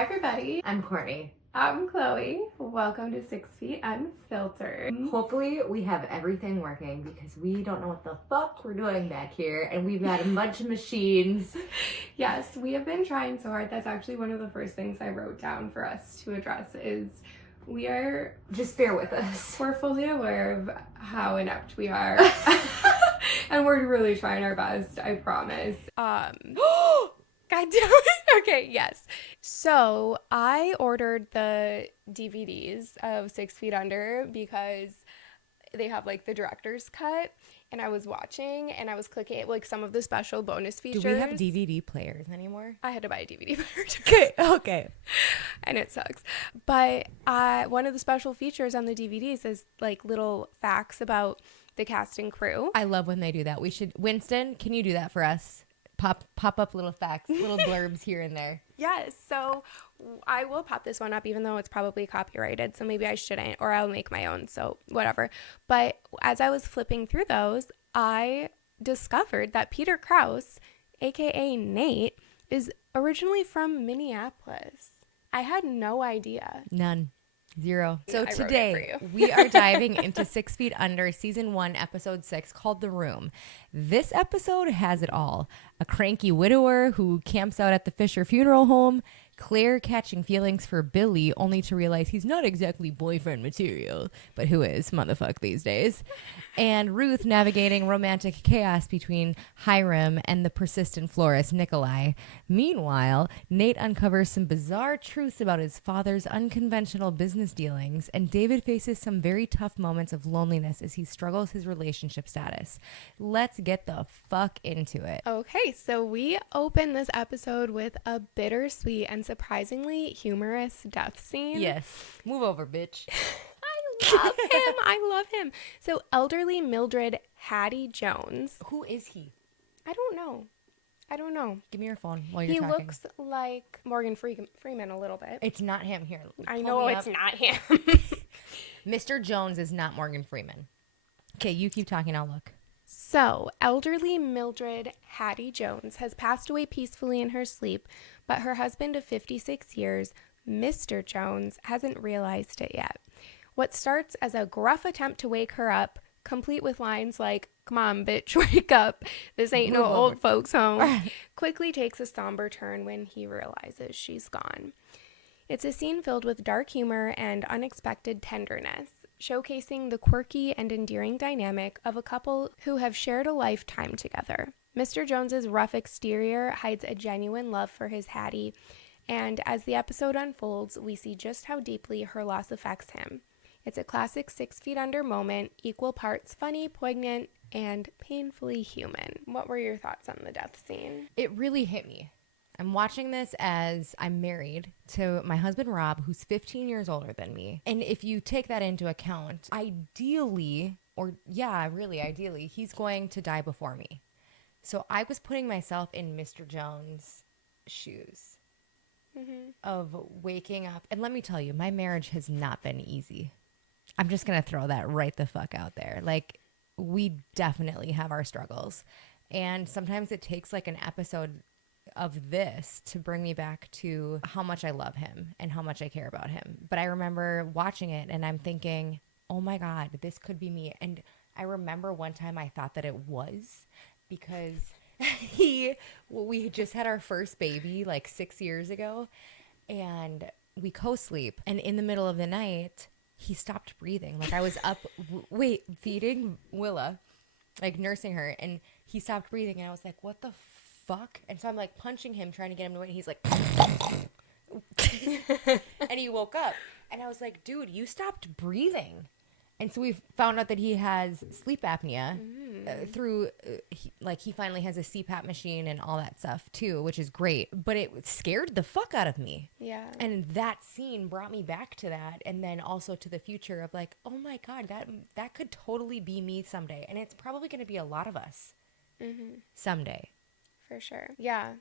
Hi everybody, I'm Courtney. I'm Chloe. Welcome to 6 Feet Unfiltered. Hopefully we have everything working because we don't know what the fuck we're doing back here and we've got a bunch of machines. Yes, we have been trying so hard. That's actually one of the first things I wrote down for us to address is we are... Just bear with us. We're fully aware of how inept we are. And we're really trying our best, I promise. God damn it. Okay, yes. So I ordered the DVDs of 6 Feet Under because they have like the director's cut, and I was watching and I was clicking like some of the special bonus features. Do we have DVD players anymore? I had to buy a DVD player. Okay. And it sucks. But one of the special features on the DVDs is like little facts about the cast and crew. I love when they do that. We should, Winston, can you do that for us? Pop up little facts, little blurbs here and there. Yes, so I will pop this one up even though it's probably copyrighted, so maybe I shouldn't, or I'll make my own, so whatever. But as I was flipping through those, I discovered that Peter Krause, aka Nate, is originally from Minneapolis. I had no idea. None. Zero. So I today we are diving into 6 Feet Under season 1, episode 6, called The Room. This episode has it all. A cranky widower who camps out at the Fisher funeral home, Claire catching feelings for Billy only to realize he's not exactly boyfriend material, but who is, motherfuck these days, and Ruth navigating romantic chaos between Hiram and the persistent florist Nikolai. Meanwhile, Nate uncovers some bizarre truths about his father's unconventional business dealings, and David faces some very tough moments of loneliness as he struggles his relationship status. Let's get the fuck into it. Okay, so we open this episode with a bittersweet and surprisingly humorous death scene. Yes. Move over, bitch. I love him. So elderly Mildred Hattie Jones. Who is he? I don't know. Give me your phone while you're He talking. looks like Morgan Freeman a little bit. It's not him. Here. I pull know me it's up. not him. Mr. Jones is not Morgan Freeman. Okay, you keep talking. I'll look. So, elderly Mildred Hattie Jones has passed away peacefully in her sleep, but her husband of 56 years, Mr. Jones, hasn't realized it yet. What starts as a gruff attempt to wake her up, complete with lines like, "Come on, bitch, wake up. This ain't no old folks' home," quickly takes a somber turn when he realizes she's gone. It's a scene filled with dark humor and unexpected tenderness, showcasing the quirky and endearing dynamic of a couple who have shared a lifetime together. Mr. Jones's rough exterior hides a genuine love for his Hattie, and as the episode unfolds, we see just how deeply her loss affects him. It's a classic 6 Feet Under moment, equal parts funny, poignant, and painfully human. What were your thoughts on the death scene? It really hit me. I'm watching this as I'm married to my husband, Rob, who's 15 years older than me. And if you take that into account, ideally, he's going to die before me. So I was putting myself in Mr. Jones' shoes of waking up. And let me tell you, my marriage has not been easy. I'm just going to throw that right the fuck out there. Like, we definitely have our struggles. And sometimes it takes like an episode of this to bring me back to how much I love him and how much I care about him. But I remember watching it and I'm thinking, oh my God, this could be me. And I remember one time I thought that it was because we had just had our first baby like 6 years ago and we co-sleep. And in the middle of the night, he stopped breathing. Like I was up, feeding Willa, like nursing her, and he stopped breathing. And I was like, what the fuck? And so I'm like punching him, trying to get him to wait. And he's like, and he woke up. And I was like, dude, you stopped breathing. And so we found out that he has sleep apnea he finally has a CPAP machine and all that stuff too, which is great. But it scared the fuck out of me. Yeah. And that scene brought me back to that. And then also to the future of like, oh my God, that could totally be me someday. And it's probably going to be a lot of us someday. For sure. Yeah.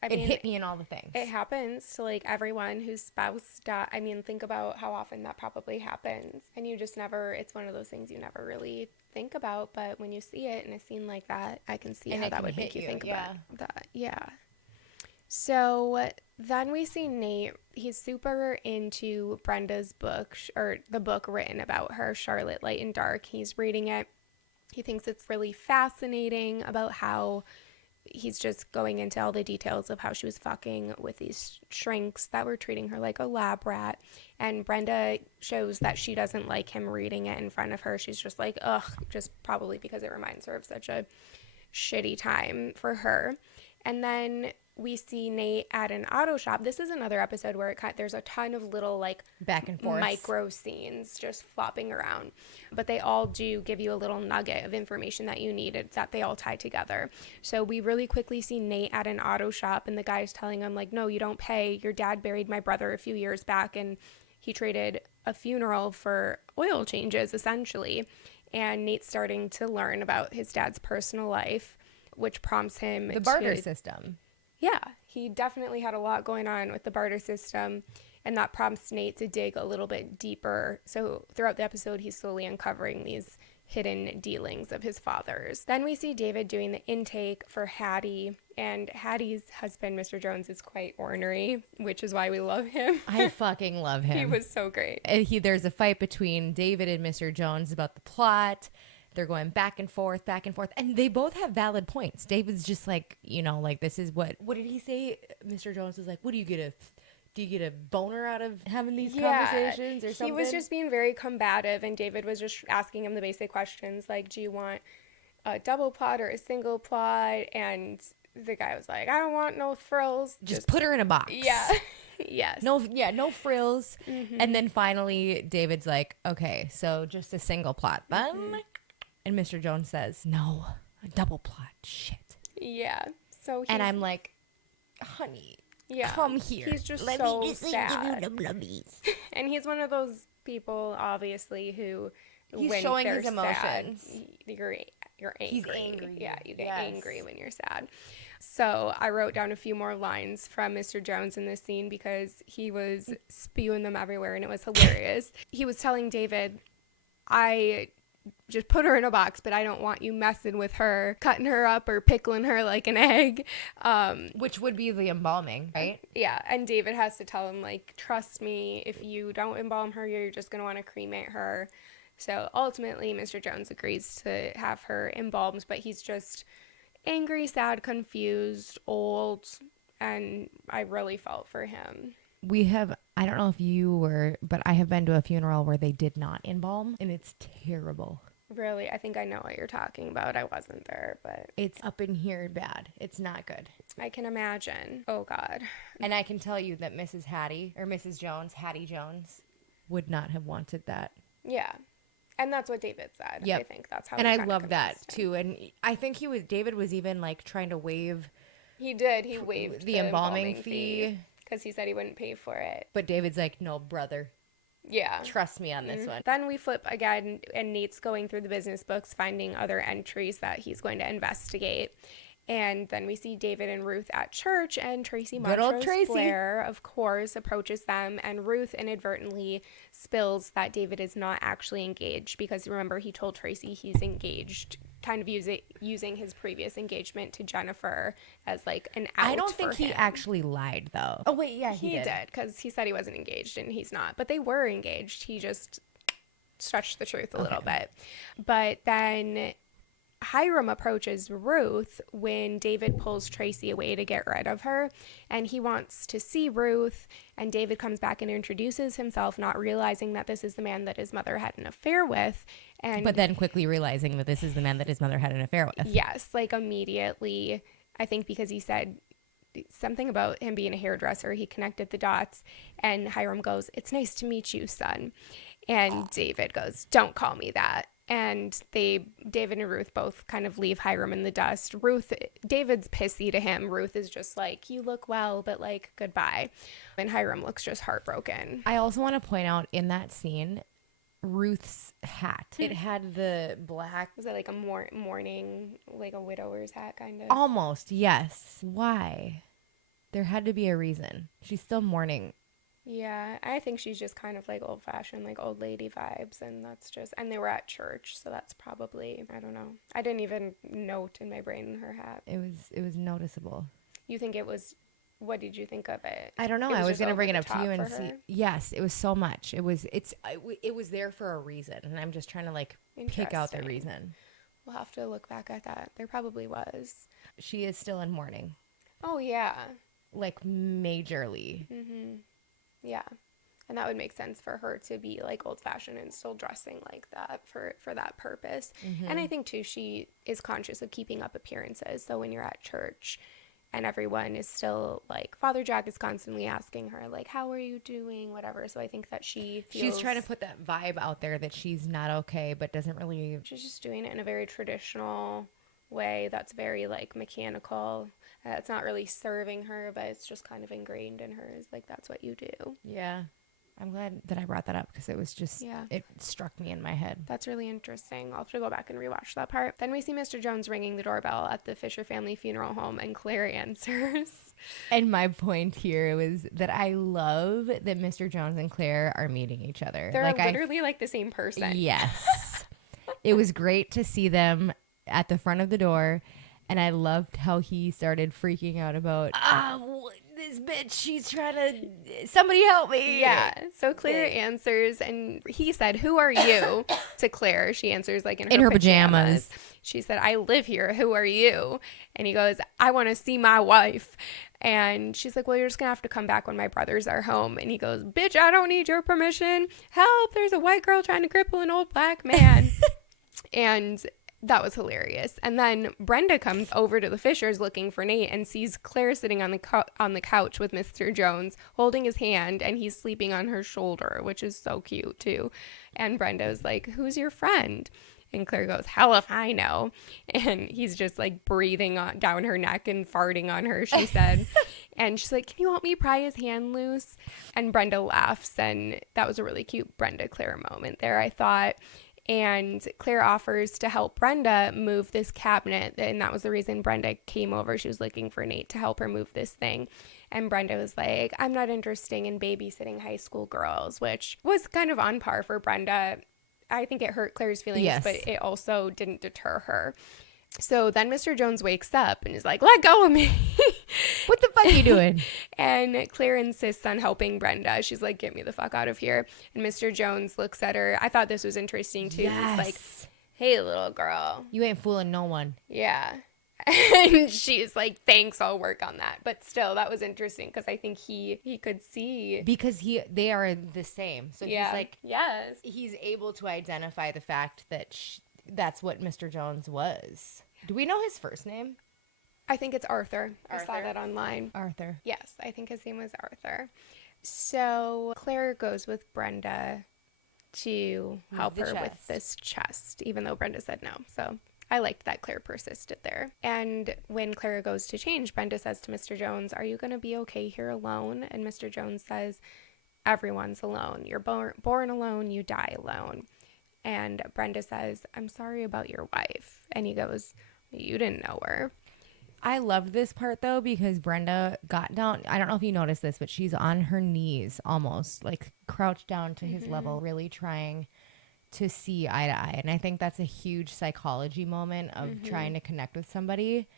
It hit me in all the things. It happens to like everyone whose spouse died. I mean, think about how often that probably happens. And you just never, it's one of those things you never really think about. But when you see it in a scene like that, I can see how that would make you think about that. Yeah. So then we see Nate. He's super into Brenda's book, or the book written about her, Charlotte Light and Dark. He's reading it. He thinks it's really fascinating about how he's just going into all the details of how she was fucking with these shrinks that were treating her like a lab rat. And Brenda shows that she doesn't like him reading it in front of her. She's just like, ugh, just probably because it reminds her of such a shitty time for her. And then we see Nate at an auto shop. This is another episode where there's a ton of little like back and forth micro scenes just flopping around, but they all do give you a little nugget of information that you needed, that they all tie together. So we really quickly see Nate at an auto shop, and the guy's telling him like, no, you don't pay. Your dad buried my brother a few years back, and he traded a funeral for oil changes essentially. And Nate's starting to learn about his dad's personal life, which prompts him the barter system. Yeah, he definitely had a lot going on with the barter system, and that prompts Nate to dig a little bit deeper. So throughout the episode, he's slowly uncovering these hidden dealings of his father's. Then we see David doing the intake for Hattie, and Hattie's husband, Mr. Jones, is quite ornery, which is why we love him. I fucking love him. He was so great. There's a fight between David and Mr. Jones about the plot. They're going back and forth, and they both have valid points. David's just like, like, this is what did he say? Mr. Jones was like, what do you get a boner out of having these conversations or something? He was just being very combative, and David was just asking him the basic questions like, do you want a double plot or a single plot? And the guy was like, I don't want no frills. Just put her in a box. Yeah. Yes. No frills. Mm-hmm. And then finally David's like, okay, so just a single plot then. Mm-hmm. And Mr. Jones says, no, a double plot. Shit. Yeah. So and I'm like, honey, yeah, come here. He's just Let so me just sad. Give you the blubbies. And he's one of those people, obviously, who he's when showing they're his emotions. Sad, you're angry. He's angry. Yeah, you get angry when you're sad. So I wrote down a few more lines from Mr. Jones in this scene because he was spewing them everywhere, and it was hilarious. He was telling David, I just put her in a box, but I don't want you messing with her, cutting her up or pickling her like an egg. Which would be the embalming, right? Yeah, and David has to tell him, like, trust me, if you don't embalm her, you're just going to want to cremate her. So ultimately, Mr. Jones agrees to have her embalmed, but he's just angry, sad, confused, old, and I really felt for him. I don't know if you were, but I have been to a funeral where they did not embalm, and it's terrible. Really? I think I know what you're talking about. I wasn't there, but it's up in here bad. It's not good. I can imagine. Oh, God. And I can tell you that Mrs. Jones, Hattie Jones, would not have wanted that. Yeah. And that's what David said. Yep. I think that's how. And I love that too. And I think David was even like trying to waive. He did. He waived the embalming fee. Because he said he wouldn't pay for it. But David's like, no, brother. Yeah. Trust me on this one. Then we flip again, and Nate's going through the business books, finding other entries that he's going to investigate. And then we see David and Ruth at church, and Tracy Montrose Blair, of course, approaches them, and Ruth inadvertently spills that David is not actually engaged, because remember, he told Tracy he's engaged, kind of using his previous engagement to Jennifer as like an out. I don't think he actually lied, though. Oh, wait, yeah, he did, because he said he wasn't engaged, and he's not. But they were engaged. He just stretched the truth a little bit. But then Hiram approaches Ruth when David pulls Tracy away to get rid of her, and he wants to see Ruth, and David comes back and introduces himself, not realizing that this is the man that his mother had an affair with, but then quickly realizing that this is the man that his mother had an affair with. Yes, like immediately, I think because he said something about him being a hairdresser, he connected the dots, and Hiram goes, "It's nice to meet you, son," and David goes, "Don't call me that." And David and Ruth both kind of leave Hiram in the dust. David's pissy to him. Ruth is just like, you look well, but like, goodbye. And Hiram looks just heartbroken. I also want to point out in that scene, Ruth's hat. It had the black. Was it like a mourning, like a widower's hat kind of? Almost, yes. Why? There had to be a reason. She's still mourning. Yeah, I think she's just kind of like old-fashioned, like old lady vibes, and and they were at church, so that's probably, I don't know. I didn't even note in my brain her hat. It was noticeable. You think it was What did you think of it? I don't know. It I was just going to over bring it the up to you top and for see. her? Yes, it was so much. It was there for a reason, and I'm just trying to like pick out the Interesting. reason. We'll have to look back at that. There probably was. She is still in mourning, Oh, yeah. like majorly. Yeah. And that would make sense for her to be like old fashioned and still dressing like that for that purpose. And I think too, she is conscious of keeping up appearances. So when you're at church and everyone is still like, Father Jack is constantly asking her like, how are you doing? Whatever. So I think that she's Trying to put that vibe out there that she's not okay, but doesn't really. she's just doing it in a very traditional way that's very like mechanical. That's not really serving her, but it's just kind of ingrained in her. Is like, that's what you do. Yeah. I'm glad that I brought that up because it was just, it struck me in my head. That's really interesting. I'll have to go back and rewatch that part. Then we see Mr. Jones ringing the doorbell at the Fisher family funeral home, and Claire answers. And my point here was that I love that Mr. Jones and Claire are meeting each other. They're like literally like the same person. Yes. It was great to see them at the front of the door. And I loved how he started freaking out about, this bitch, she's trying to, somebody help me. Yeah. So Claire answers, and he said, who are you? To Claire. She answers like in her pajamas. She said, I live here. Who are you? And he goes, I want to see my wife. And she's like, well, you're just going to have to come back when my brothers are home. And he goes, bitch, I don't need your permission. Help. There's a white girl trying to cripple an old black man. And that was hilarious. And then Brenda comes over to the Fishers looking for Nate and sees Claire sitting on the couch with Mr. Jones holding his hand, and he's sleeping on her shoulder, which is so cute too. And Brenda's like, who's your friend? And Claire goes, hell if I know. And he's just like breathing down her neck and farting on her, she said. And she's like, can you help me pry his hand loose? And Brenda laughs. And that was a really cute Brenda-Claire moment there, I thought. And Claire offers to help Brenda move this cabinet. And that was the reason Brenda came over. She was looking for Nate to help her move this thing. And Brenda was like, I'm not interested in babysitting high school girls, which was kind of on par for Brenda. I think it hurt Claire's feelings, but it also didn't deter her. So then Mr. Jones wakes up and is like, let go of me. What the fuck are you doing? And Claire insists on helping Brenda. She's like, get me the fuck out of here. And Mr. Jones looks at her. I thought this was interesting too. Yes. He's like, hey, little girl. You ain't fooling no one. Yeah. And she's like, thanks, I'll work on that. But still, that was interesting because I think he could see. Because they are the same. So he's like, yes. He's able to identify the fact that that's what Mr. Jones was. Do we know his first name? I think it's Arthur. I saw that online. Arthur. Yes, I think his name was Arthur. So Claire goes with Brenda to help her with this chest, even though Brenda said no. So I liked that Claire persisted there. And when Claire goes to change, Brenda says to Mr. Jones, are you going to be okay here alone? And Mr. Jones says, everyone's alone. You're born alone, you die alone. And Brenda says, I'm sorry about your wife. And he goes, you didn't know her. I loved this part though because Brenda got down. I don't know if you noticed this, but she's on her knees almost like crouched down to his level, really trying to see eye to eye. And I think that's a huge psychology moment of trying to connect with somebody.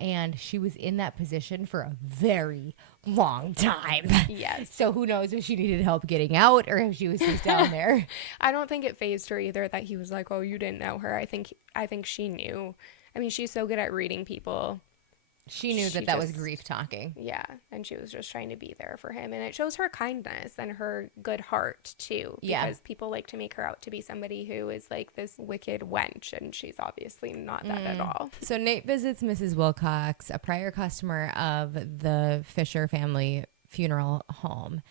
And she was in that position for a very long time. Yes. So who knows if she needed help getting out or if she was just down there. I don't think it fazed her either that he was like, oh, you didn't know her. I think she knew. I mean, she's so good at reading people. She knew that was grief talking. Yeah, and she was just trying to be there for him. And it shows her kindness and her good heart, too. Because people like to make her out to be somebody who is like this wicked wench, and she's obviously not that at all. So Nate visits Mrs. Wilcox, a prior customer of the Fisher family funeral home,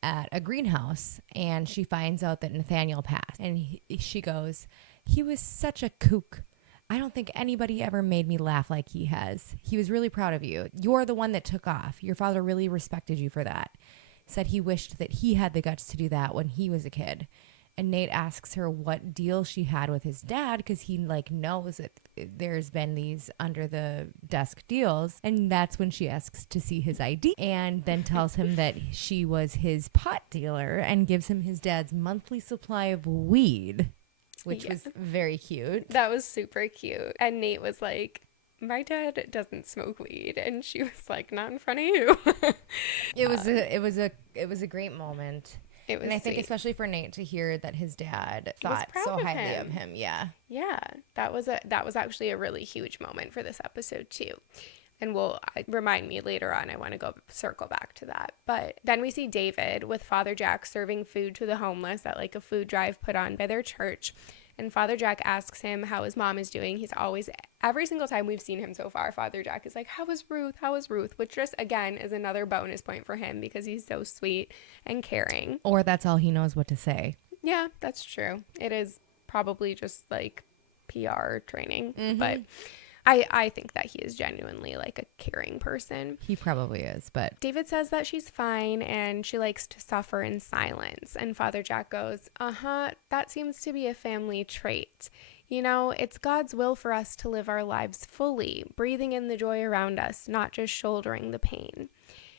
at a greenhouse. And she finds out that Nathaniel passed. And she goes, he was such a kook. I don't think anybody ever made me laugh like he has. He was really proud of you. You're the one that took off. Your father really respected you for that. Said he wished that he had the guts to do that when he was a kid. And Nate asks her what deal she had with his dad because he like knows that there's been these under the desk deals. And that's when she asks to see his ID and then tells him that she was his pot dealer and gives him his dad's monthly supply of weed. Which was very cute. That was super cute. And Nate was like, my dad doesn't smoke weed. And she was like, not in front of you. It was a great moment. It was and I think sweet. especially for Nate to hear that his dad Was thought proud so of highly him. of him. Yeah. Yeah, that was actually a really huge moment for this episode too. And remind me later on. I want to go circle back to that. But then we see David with Father Jack serving food to the homeless at like a food drive put on by their church. And Father Jack asks him how his mom is doing. He's always, every single time we've seen him so far, Father Jack is like, how is Ruth? How is Ruth? Which just, again, is another bonus point for him because he's so sweet and caring. Or that's all he knows what to say. Yeah, that's true. It is probably just like PR training. But I think that he is genuinely like a caring person. He probably is, but David says that she's fine and she likes to suffer in silence. And Father Jack goes, that seems to be a family trait. You know, it's God's will for us to live our lives fully, breathing in the joy around us, not just shouldering the pain.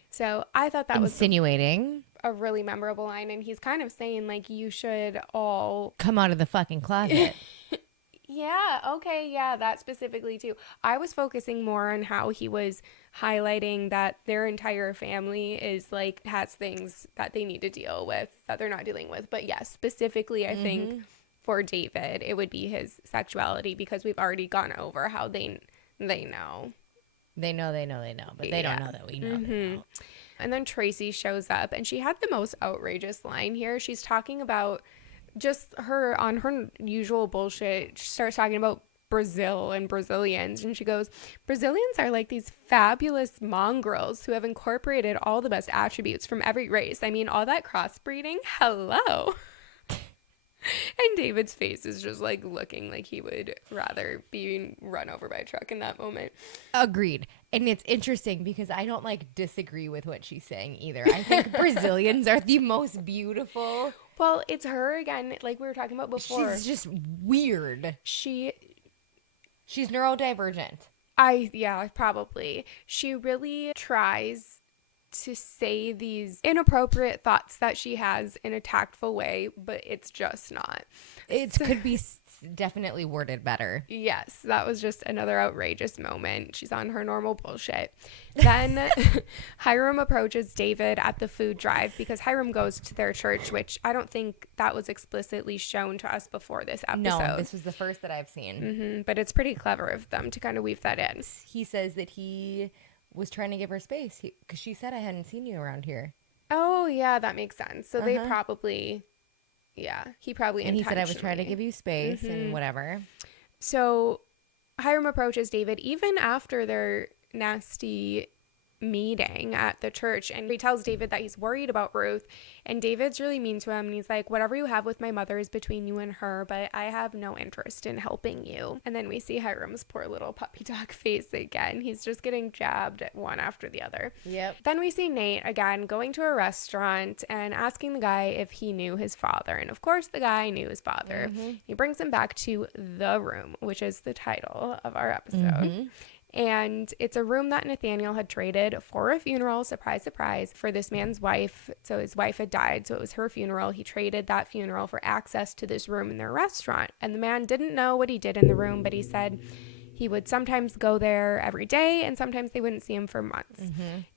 So I thought that was insinuating a really memorable line. And he's kind of saying like, you should all come out of the fucking closet. Yeah, okay, yeah, that specifically too. I was focusing more on how he was highlighting that their entire family is like has things that they need to deal with that they're not dealing with. But yes, specifically I think for David, it would be his sexuality because we've already gone over how they know. They know, but they don't know that we know they know. And then Tracy shows up and she had the most outrageous line here. She's talking about just her on her usual bullshit. She starts talking about Brazil and Brazilians, and she goes, Brazilians are like these fabulous mongrels who have incorporated all the best attributes from every race. I mean, all that crossbreeding, hello. And David's face is just like looking like he would rather be run over by a truck in that moment. Agreed. And it's interesting because I don't like disagree with what she's saying either. I think Brazilians are the most beautiful. Well, it's her again, like we were talking about before. She's just weird. She's neurodivergent. Yeah, probably. She really tries to say these inappropriate thoughts that she has in a tactful way, but it's just not. It could be definitely worded better. Yes, that was just another outrageous moment. She's on her normal bullshit. Then Hiram approaches David at the food drive because Hiram goes to their church, which I don't think that was explicitly shown to us before this episode. No, this was the first that I've seen. But it's pretty clever of them to kind of weave that in. He says that he was trying to give her space because she said I hadn't seen you around here. Oh, yeah, that makes sense. So they probably... Yeah, he probably and he said I was trying to give you space and whatever. So Hiram approaches David even after their nasty meeting at the church, and he tells David that he's worried about Ruth, and David's really mean to him, and he's like, whatever you have with my mother is between you and her, but I have no interest in helping you. And then we see Hiram's poor little puppy dog face again. He's just getting jabbed one after the other. Yep. Then we see Nate again going to a restaurant and asking the guy if he knew his father, and of course the guy knew his father. He brings him back to the room, which is the title of our episode. And it's a room that Nathaniel had traded for a funeral, surprise, surprise, for this man's wife. So his wife had died, so it was her funeral. He traded that funeral for access to this room in their restaurant. And the man didn't know what he did in the room, but he said he would sometimes go there every day, and sometimes they wouldn't see him for months.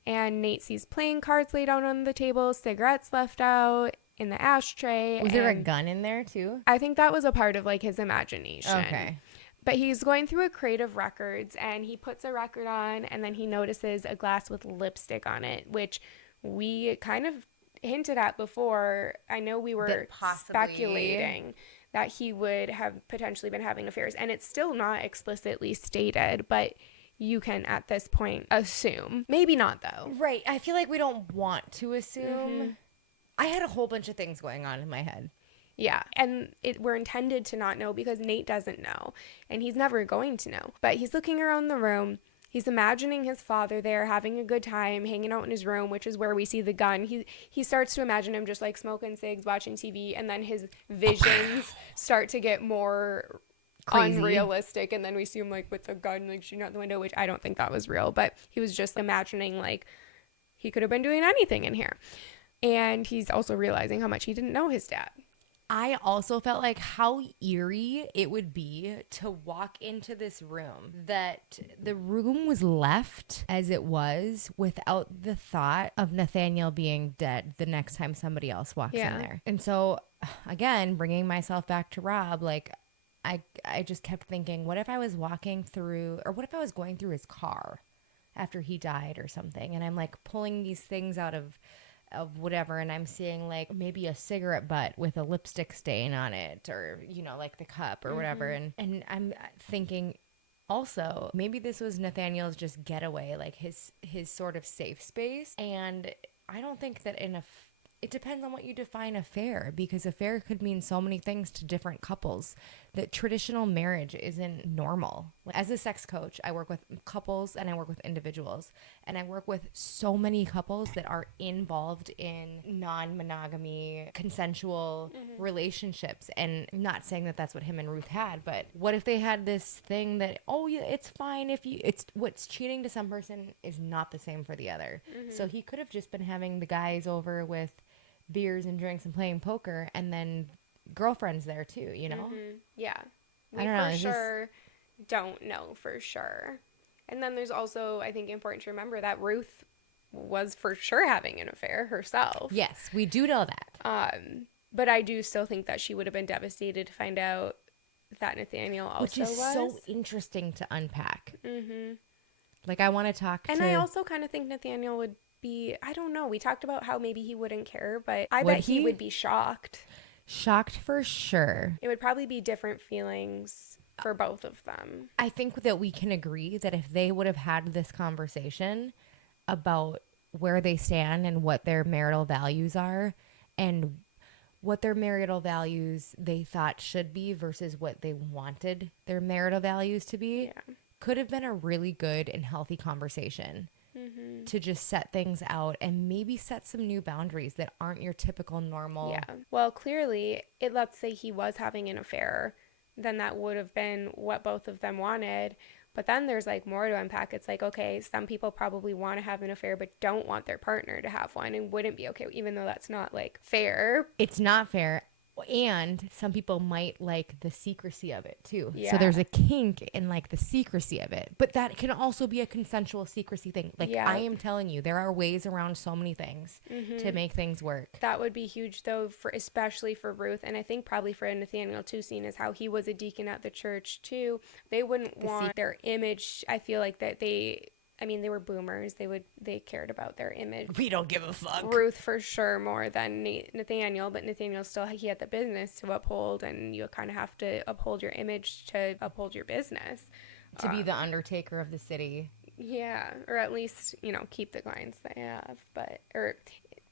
And Nate sees playing cards laid out on the table, cigarettes left out in the ashtray. Was there a gun in there too? I think that was a part of like his imagination. Okay. But he's going through a crate of records, and he puts a record on, and then he notices a glass with lipstick on it, which we kind of hinted at before. I know we were speculating that he would have potentially been having affairs, and it's still not explicitly stated, but you can at this point assume. Maybe not, though. Right. I feel like we don't want to assume. I had a whole bunch of things going on in my head. Yeah, and we're intended to not know because Nate doesn't know, and he's never going to know. But he's looking around the room. He's imagining his father there having a good time, hanging out in his room, which is where we see the gun. He starts to imagine him just like smoking cigs, watching TV, and then his visions start to get more crazy, unrealistic, and then we see him like with the gun like shooting out the window, which I don't think that was real, but he was just imagining like he could have been doing anything in here. And he's also realizing how much he didn't know his dad. I also felt like how eerie it would be to walk into this room, that the room was left as it was without the thought of Nathaniel being dead the next time somebody else walks in there. And so, again, bringing myself back to Rob, like, I just kept thinking, what if I was walking through, or what if I was going through his car after he died or something, and I'm like pulling these things out of whatever, and I'm seeing like maybe a cigarette butt with a lipstick stain on it, or, you know, like the cup or whatever. And I'm thinking also, maybe this was Nathaniel's just getaway, like his sort of safe space. And I don't think that it depends on what you define affair, because affair could mean so many things to different couples, that traditional marriage isn't normal. As a sex coach, I work with couples and I work with individuals, and I work with so many couples that are involved in non-monogamy, consensual relationships. And I'm not saying that that's what him and Ruth had, but what if they had this thing that, oh yeah, it's fine if you, it's what's cheating to some person is not the same for the other. So he could have just been having the guys over with beers and drinks and playing poker, and then girlfriends there too, you know? Yeah. We I don't know, for sure don't know for sure. And then there's also, I think, important to remember that Ruth was for sure having an affair herself. Yes, we do know that. But I do still think that she would have been devastated to find out that Nathaniel also Which is was. so interesting to unpack. Like, I want to talk and I also kind of think Nathaniel would be, I don't know, we talked about how maybe he wouldn't care, but I bet he would be shocked. Shocked for sure. It would probably be different feelings for both of them. I think that we can agree that if they would have had this conversation about where they stand and what their marital values are, and what their marital values they thought should be versus what they wanted their marital values to be, could have been a really good and healthy conversation. To just set things out and maybe set some new boundaries that aren't your typical normal. Yeah. Well, clearly, let's say he was having an affair, then that would have been what both of them wanted. But then there's like more to unpack. It's like, okay, some people probably want to have an affair but don't want their partner to have one and wouldn't be okay, even though that's not like fair. It's not fair. And some people might like the secrecy of it too. Yeah. So there's a kink in like the secrecy of it. But that can also be a consensual secrecy thing. Like, I am telling you, there are ways around so many things to make things work. That would be huge though, especially for Ruth, and I think probably for Nathaniel too, seeing as how he was a deacon at the church too. They wouldn't want their image. I feel like that they were boomers. They cared about their image. We don't give a fuck. Ruth for sure more than Nathaniel, but Nathaniel still, he had the business to uphold, and you kind of have to uphold your image to uphold your business. To be the undertaker of the city. Yeah, or at least, keep the clients they have, or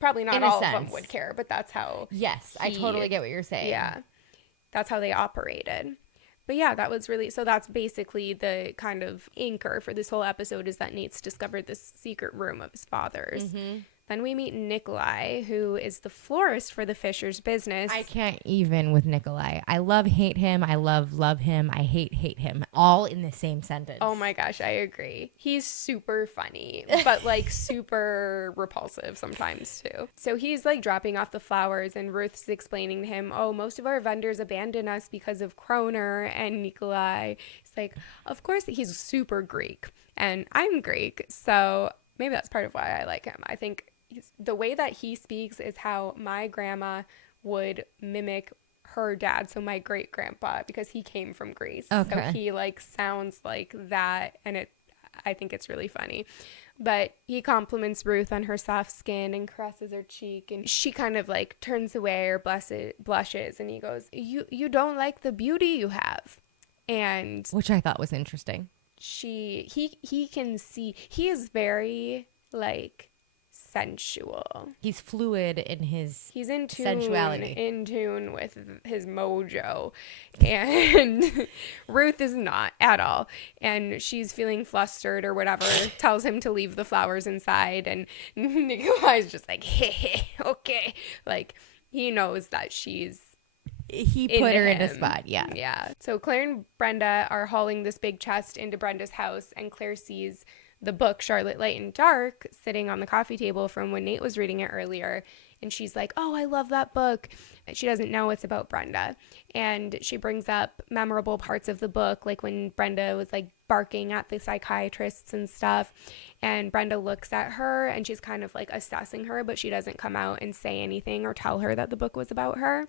probably not all of them would care, but that's how. Yes, I totally get what you're saying. Yeah, that's how they operated. But yeah, that was really, so that's basically the kind of anchor for this whole episode, is that Nate's discovered this secret room of his father's. Then we meet Nikolai, who is the florist for the Fisher's business. I can't even with Nikolai. I hate him. I love him. I hate him. All in the same sentence. Oh my gosh, I agree. He's super funny, but like super repulsive sometimes too. So he's like dropping off the flowers, and Ruth's explaining to him, oh, most of our vendors abandon us because of Kroner. And Nikolai is like, of course, he's super Greek, and I'm Greek, so maybe that's part of why I like him. I think the way that he speaks is how my grandma would mimic her dad, so my great grandpa, because he came from Greece. Okay. So he like sounds like that, and I think it's really funny. But he compliments Ruth on her soft skin and caresses her cheek, and she kind of like turns away or blushes, and he goes, you don't like the beauty you have. And which I thought was interesting. He can see, he is very like sensual. He's fluid in his He's in tune, sensuality. In tune with his mojo. And Ruth is not at all. And she's feeling flustered or whatever, tells him to leave the flowers inside. And Nikolai's just like, hey, okay. Like, he knows that he put her in a spot. Yeah. So Claire and Brenda are hauling this big chest into Brenda's house, and Claire sees the book Charlotte Light and Dark sitting on the coffee table from when Nate was reading it earlier. And she's like, oh, I love that book. She doesn't know it's about Brenda. And she brings up memorable parts of the book, like when Brenda was like barking at the psychiatrists and stuff. And Brenda looks at her and she's kind of like assessing her, but she doesn't come out and say anything or tell her that the book was about her.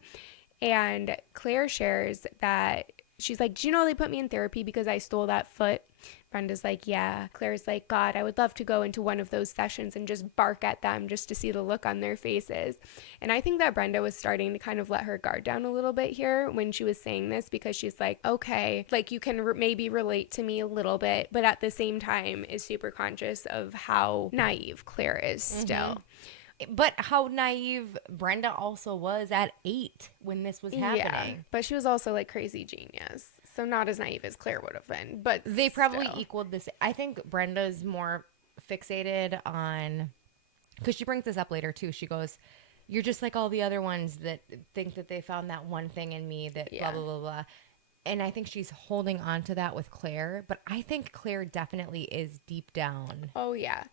And Claire shares that she's like, do you know they put me in therapy because I stole that foot? Brenda's like, yeah. Claire's like, God, I would love to go into one of those sessions and just bark at them just to see the look on their faces. And I think that Brenda was starting to kind of let her guard down a little bit here when she was saying this, because she's like, okay, like you can maybe relate to me a little bit, but at the same time is super conscious of how naive Claire is still. But how naive Brenda also was at 8 when this was happening. Yeah, but she was also like crazy genius. So not as naive as Claire would have been, but they probably still equaled this. I think Brenda's more fixated on, because she brings this up later too. She goes, you're just like all the other ones that think that they found that one thing in me that blah, blah, blah, blah. And I think she's holding on to that with Claire. But I think Claire definitely is deep down. Oh, yeah.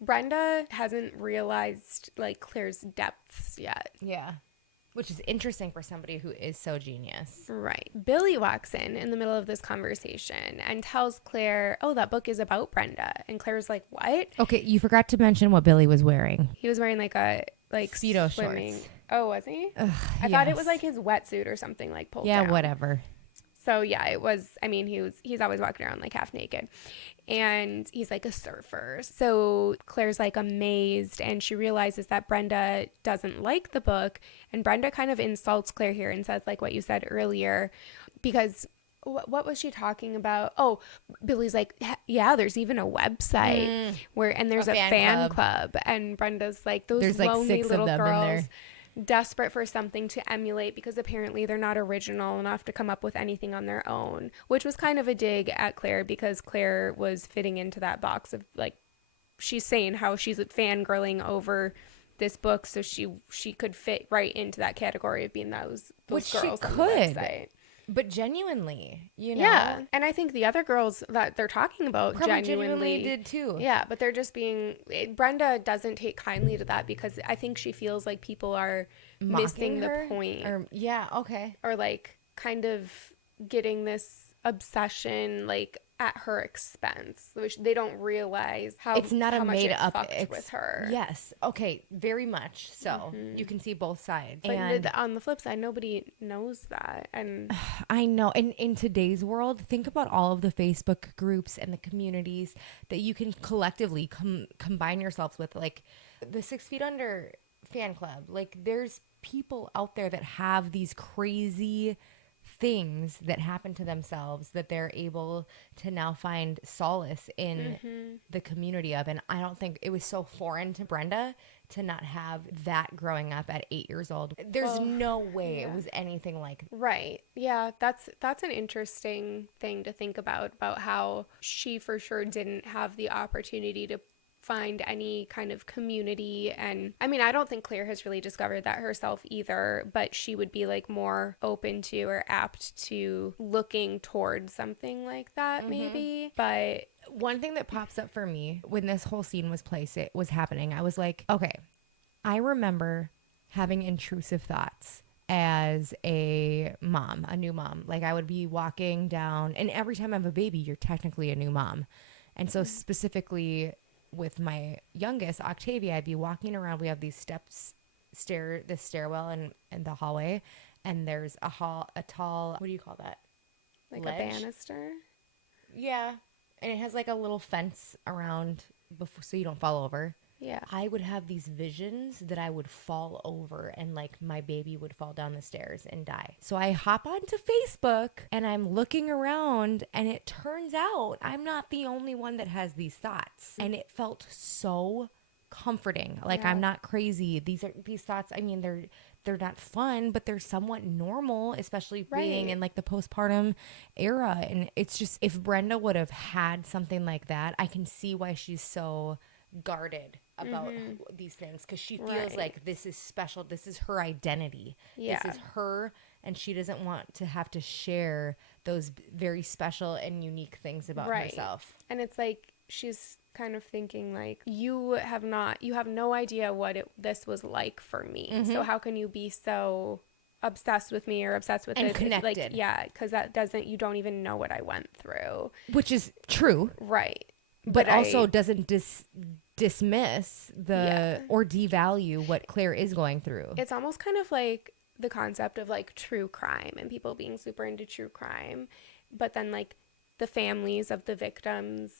Brenda hasn't realized like Claire's depths yet. Yeah. Which is interesting for somebody who is so genius. Right. Billy walks in the middle of this conversation and tells Claire, oh, that book is about Brenda. And Claire's like, what? Okay, you forgot to mention what Billy was wearing. He was wearing like a Speedo swimming shorts. Oh, was he? I thought it was like his wetsuit or something like pulled down. Yeah, whatever. So yeah, it was, I mean, he's always walking around like half naked. And he's like a surfer. So Claire's like amazed, and she realizes that Brenda doesn't like the book. And Brenda kind of insults Claire here and says like what you said earlier, because what was she talking about? Oh, Billy's like, yeah, there's even a website and there's a fan club. And Brenda's like, there's lonely like 6 little of them girls in there, desperate for something to emulate because apparently they're not original enough to come up with anything on their own, which was kind of a dig at Claire, because Claire was fitting into that box of like, she's saying how she's fangirling over this book so she could fit right into that category of being those which girls she on could. The website. But genuinely, you know? Yeah. And I think the other girls that they're talking about probably genuinely did too. Yeah, but they're just Brenda doesn't take kindly to that, because I think she feels like people are missing the point. Or like kind of getting this obsession like at her expense, which they don't realize how it's not a made up with her. Yes. Okay. Very much so. You can see both sides. But and on the flip side, nobody knows that. And I know. And in today's world, think about all of the Facebook groups and the communities that you can collectively combine yourselves with, like the 6 Feet Under fan club. Like there's people out there that have these crazy things that happen to themselves that they're able to now find solace in the community of. And I don't think it was so foreign to Brenda to not have that growing up at 8 years old. There's no way it was anything like that. Right. Yeah, that's an interesting thing to think about how she for sure didn't have the opportunity to find any kind of community. And I mean, I don't think Claire has really discovered that herself either, but she would be like more open to or apt to looking towards something like that maybe. But one thing that pops up for me when this whole scene was happening, I was like, okay, I remember having intrusive thoughts as a mom, a new mom. Like I would be walking down, and every time I have a baby, you're technically a new mom. And so specifically with my youngest, Octavia, I'd be walking around. We have these this stairwell in the hallway, and there's a tall, what do you call that? Like ledge? A banister? Yeah. And it has like a little fence around so you don't fall over. Yeah. I would have these visions that I would fall over and like my baby would fall down the stairs and die. So I hop onto Facebook and I'm looking around, and it turns out I'm not the only one that has these thoughts. And it felt so comforting. Like I'm not crazy. These thoughts, I mean, they're not fun, but they're somewhat normal, especially being in like the postpartum era. And it's just, if Brenda would have had something like that, I can see why she's so guarded about these things, because she feels like this is special. This is her identity. Yeah. This is her, and she doesn't want to have to share those very special and unique things about herself. And it's like she's kind of thinking like, you have no idea what this was like for me. So how can you be so obsessed with me or obsessed with and this? connected. Like, yeah, because you don't even know what I went through. Which is true. Right. But also doesn't dismiss Yeah. or devalue what Claire is going through. It's almost kind of like the concept of like true crime and people being super into true crime. But then like the families of the victims,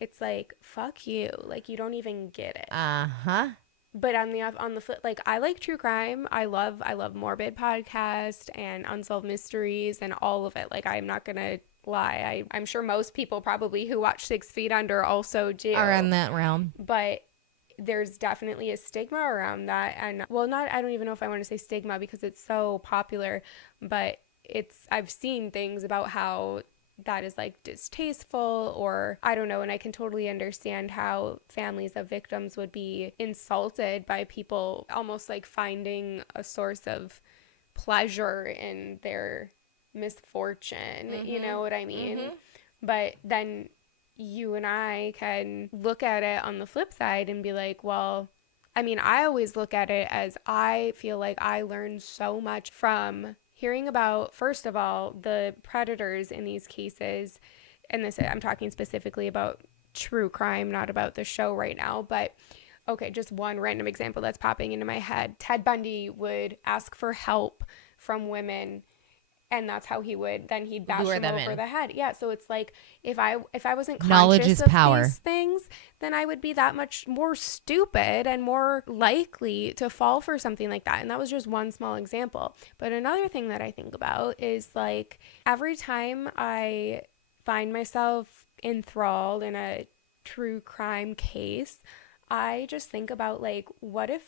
it's like, fuck you. Like, you don't even get it. Uh-huh. But on the flip, like, I like true crime. I love morbid podcast and unsolved mysteries and all of it. Like, I'm not gonna lie. I'm sure most people probably who watch 6 Feet Under also do. Are in that realm. But there's definitely a stigma around that. And well, I don't even know if I want to say stigma because it's so popular, but I've seen things about how that is like distasteful, or I don't know. And I can totally understand how families of victims would be insulted by people almost like finding a source of pleasure in their misfortune. You know what I mean? But then you and I can look at it on the flip side and be like, well, I mean, I always look at it as I feel like I learned so much from hearing about, first of all, the predators in these cases. And I'm talking specifically about true crime, not about the show right now. But okay, just one random example that's popping into my head. Ted Bundy would ask for help from women, and that's how he'd bash them over the head. Yeah, so it's like if I wasn't conscious of these things, then I would be that much more stupid and more likely to fall for something like that. And that was just one small example. But another thing that I think about is like every time I find myself enthralled in a true crime case, I just think about like, what if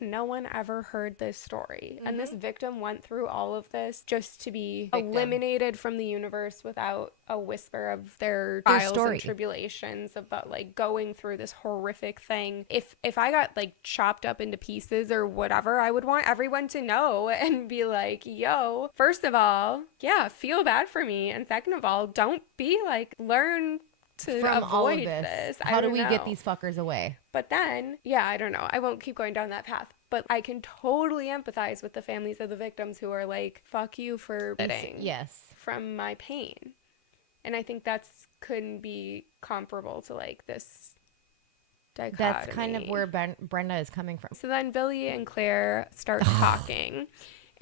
no one ever heard this story and this victim went through all of this just to be eliminated from the universe without a whisper of their trials and tribulations about like going through this horrific thing. If I got like chopped up into pieces or whatever, I would want everyone to know and be like, yo, first of all, yeah, feel bad for me. And second of all, don't be like, learn to from avoid all of this. How do we get these fuckers away? But then, yeah, I don't know. I won't keep going down that path. But I can totally empathize with the families of the victims who are like, fuck you for benefiting from my pain. And I think couldn't be comparable to like this dichotomy. That's kind of where Brenda is coming from. So then Billy and Claire start talking.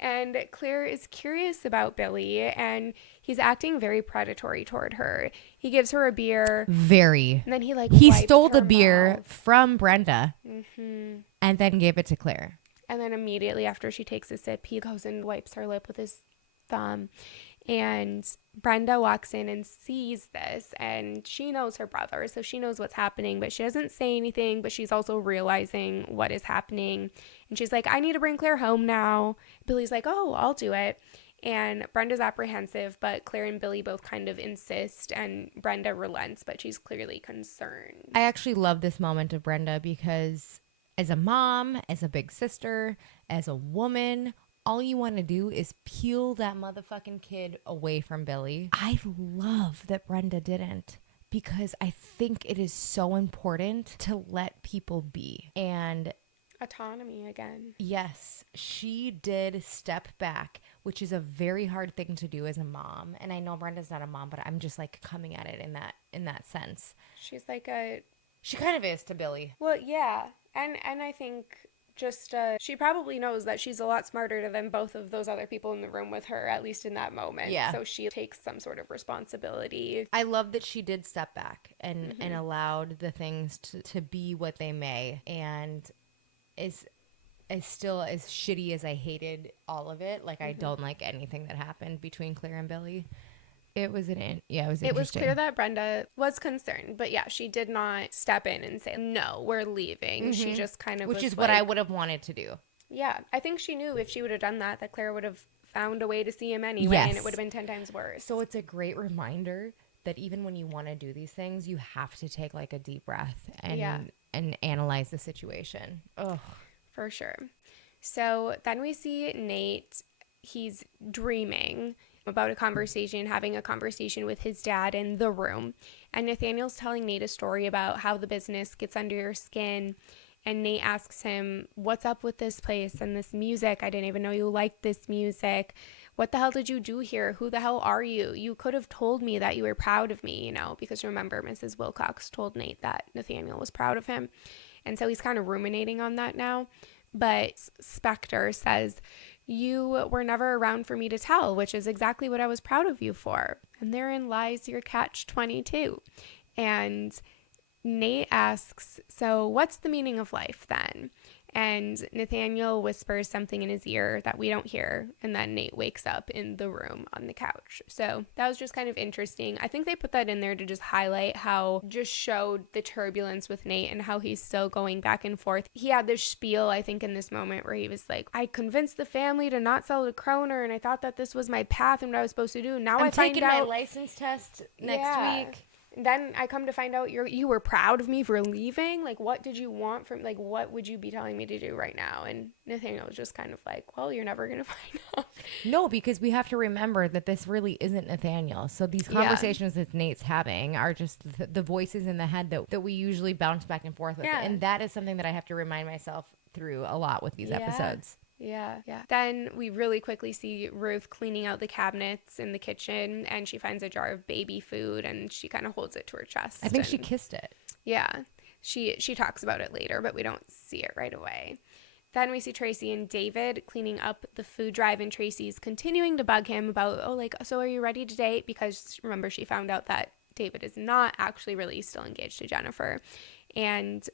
And Claire is curious about Billy, and he's acting very predatory toward her. He gives her a beer. Very. And then he stole the beer mouth from Brenda and then gave it to Claire. And then immediately after she takes a sip, he goes and wipes her lip with his thumb. And Brenda walks in and sees this, and she knows her brother, so she knows what's happening, but she doesn't say anything, but she's also realizing what is happening. And she's like, I need to bring Claire home now. Billy's like, oh, I'll do it. And Brenda's apprehensive, but Claire and Billy both kind of insist, and Brenda relents, but she's clearly concerned. I actually love this moment of Brenda because as a mom, as a big sister, as a woman, all you want to do is peel that motherfucking kid away from Billy. I love that Brenda didn't, because I think it is so important to let people be. And autonomy again. Yes, she did step back, which is a very hard thing to do as a mom. And I know Brenda's not a mom, but I'm just like coming at it in that sense. She's like she kind of is to Billy. Well, yeah. And I think just she probably knows that she's a lot smarter than both of those other people in the room with her, at least in that moment. Yeah. So she takes some sort of responsibility. I love that she did step back and allowed the things to be what they may. And is still as shitty as I hated all of it. Like, I don't like anything that happened between Claire and Billy. It was it was clear that Brenda was concerned, but yeah, she did not step in and say, no, we're leaving. She just kind of Which is what I would have wanted to do. Yeah, I think she knew if she would have done that Claire would have found a way to see him anyway, and it would have been 10 times worse. So it's a great reminder that even when you want to do these things, you have to take like a deep breath and analyze the situation. Ugh. For sure. So then we see Nate. He's dreaming, about having a conversation with his dad in the room. And Nathaniel's telling Nate a story about how the business gets under your skin. And Nate asks him, what's up with this place and this music? I didn't even know you liked this music. What the hell did you do here? Who the hell are you? You could have told me that you were proud of me, because remember, Mrs. Wilcox told Nate that Nathaniel was proud of him. And so he's kind of ruminating on that now. But Spector says, you were never around for me to tell, which is exactly what I was proud of you for. And therein lies your catch-22. And Nate asks, so what's the meaning of life then? And Nathaniel whispers something in his ear that we don't hear. And then Nate wakes up in the room on the couch. So that was just kind of interesting. I think they put that in there to just highlight how just showed the turbulence with Nate and how he's still going back and forth. He had this spiel, I think, in this moment where he was like, I convinced the family to not sell to Kroner, and I thought that this was my path and what I was supposed to do. Now I find out I'm taking my license test next week. Then I come to find out you were proud of me for leaving. Like, what did you want from, like, what would you be telling me to do right now? And Nathaniel was just kind of like, well, you're never going to find out. No, because we have to remember that this really isn't Nathaniel. So these conversations that Nate's having are just the voices in the head that we usually bounce back and forth with. Yeah. And that is something that I have to remind myself through a lot with these episodes. Yeah. Then we really quickly see Ruth cleaning out the cabinets in the kitchen, and she finds a jar of baby food, and she kind of holds it to her chest. I think she kissed it. Yeah. She talks about it later, but we don't see it right away. Then we see Tracy and David cleaning up the food drive, and Tracy's continuing to bug him about, so are you ready to date? Because remember, she found out that David is not actually really still engaged to Jennifer. And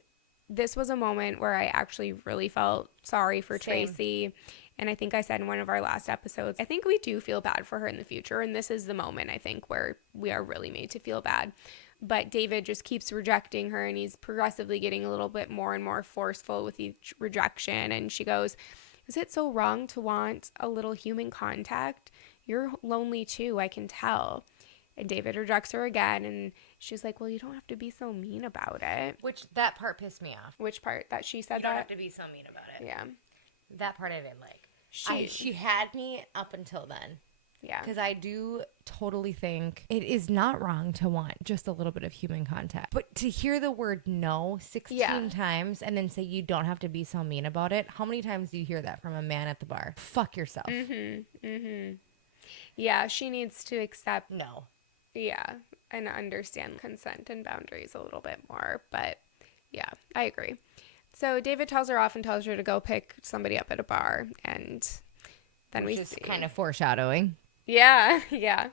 this was a moment where I actually really felt sorry for Tracy. And I think I said in one of our last episodes, I think we do feel bad for her in the future. And this is the moment, I think, where we are really made to feel bad. But David just keeps rejecting her, and he's progressively getting a little bit more and more forceful with each rejection. And she goes, is it so wrong to want a little human contact? You're lonely too, I can tell. And David rejects her again, and she's like, well, you don't have to be so mean about it. Which, that part pissed me off. Which part? That she said that? You don't have to be so mean about it. Yeah. That part I didn't like. She had me up until then. Yeah. Because I do totally think it is not wrong to want just a little bit of human contact. But to hear the word no 16 times and then say you don't have to be so mean about it, how many times do you hear that from a man at the bar? Fuck yourself. Yeah, she needs to accept. No. Yeah, and understand consent and boundaries a little bit more. But yeah, I agree. So David tells her off and tells her to go pick somebody up at a bar. And then we see. Kind of foreshadowing. Yeah.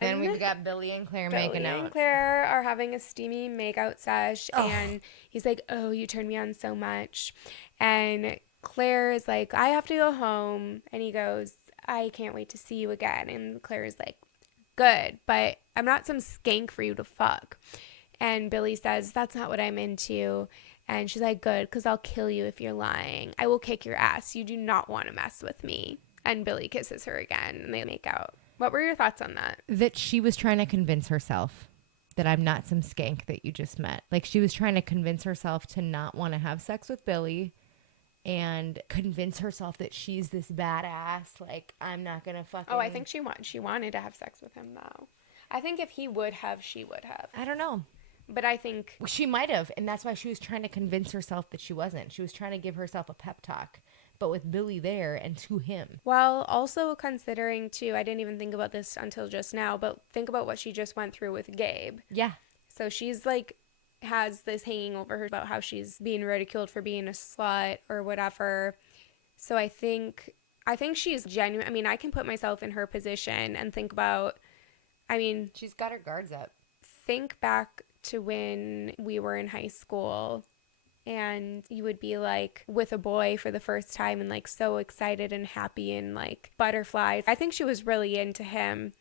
Then we've got Billy and Claire making out. Billy and Claire are having a steamy make-out sesh. Oh. And he's like, oh, you turn me on so much. And Claire is like, I have to go home. And he goes, I can't wait to see you again. And Claire is like, good, but I'm not some skank for you to fuck. And Billy says, that's not what I'm into. And she's like, good, because I'll kill you if you're lying. I will kick your ass. You do not want to mess with me. And Billy kisses her again, and they make out. What were your thoughts on that? That she was trying to convince herself that I'm not some skank that you just met. Like, she was trying to convince herself to not want to have sex with Billy and convince herself that she's this badass. Like, I'm not going to fucking... Oh, I think she wanted to have sex with him, though. I think if he would have, she would have. I don't know. But I think... She might have, and that's why she was trying to convince herself that she wasn't. She was trying to give herself a pep talk, but with Billy there and to him. Well, also considering, too, I didn't even think about this until just now, but think about what she just went through with Gabe. Yeah. So she's like... has this hanging over her about how she's being ridiculed for being a slut or whatever. So I think she's genuine. I mean, I can put myself in her position and think about, I mean, she's got her guards up. Think back to when we were in high school and you would be like with a boy for the first time and like so excited and happy and like butterflies. I think she was really into him,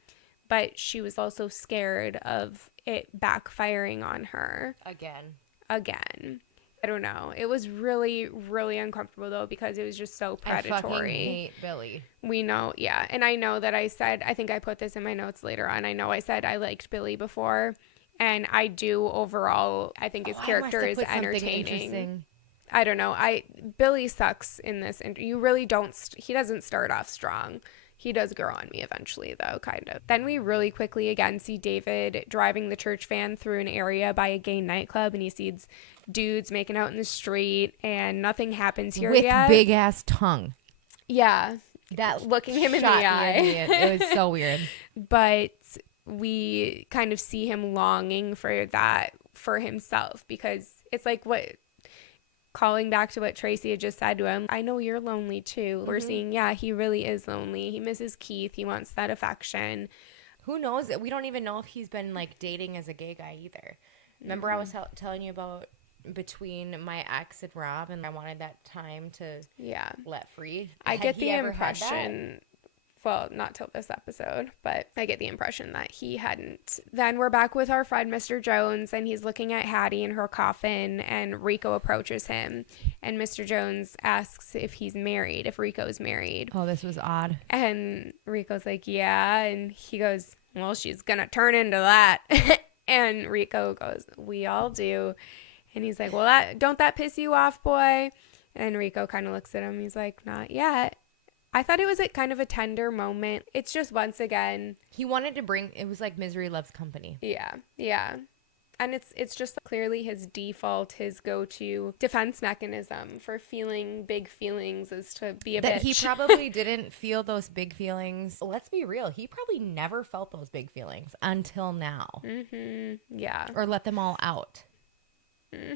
but she was also scared of it backfiring on her again. I don't know. It was really, really uncomfortable though, because it was just so predatory. I fucking hate Billy. We know, yeah. And I know that I said, I think I put this in my notes later on. I know I said I liked Billy before, and I do overall. I think his character is entertaining. I don't know. Billy sucks in this, and you really don't. He doesn't start off strong. He does grow on me eventually, though, kind of. Then we really quickly again see David driving the church van through an area by a gay nightclub, and he sees dudes making out in the street, and nothing happens here yet. With big ass tongue. Yeah. That looking him in the eye. It was so weird. But we kind of see him longing for that for himself, because it's like calling back to what Tracy had just said to him, I know you're lonely too. We're seeing, yeah, he really is lonely. He misses Keith. He wants that affection. Who knows? We don't even know if he's been like dating as a gay guy either. Remember I was telling you about between my ex and Rob, and I wanted that time to let free. I get the impression, well, not till this episode, but I get the impression that he hadn't. Then we're back with our friend Mr. Jones, and he's looking at Hattie in her coffin, and Rico approaches him, and Mr. Jones asks if he's married, if Rico's married. Oh, this was odd. And Rico's like, yeah, and he goes, well, she's gonna turn into that. And Rico goes, we all do. And he's like, well, don't that piss you off, boy? And Rico kind of looks at him. He's like, not yet. I thought it was kind of a tender moment. It's just, once again, he wanted to bring, it was like misery loves company. Yeah. And it's just clearly his default, his go-to defense mechanism for feeling big feelings is to be a bitch. He probably didn't feel those big feelings. Let's be real. He probably never felt those big feelings until now. Mm-hmm. Yeah. Or let them all out.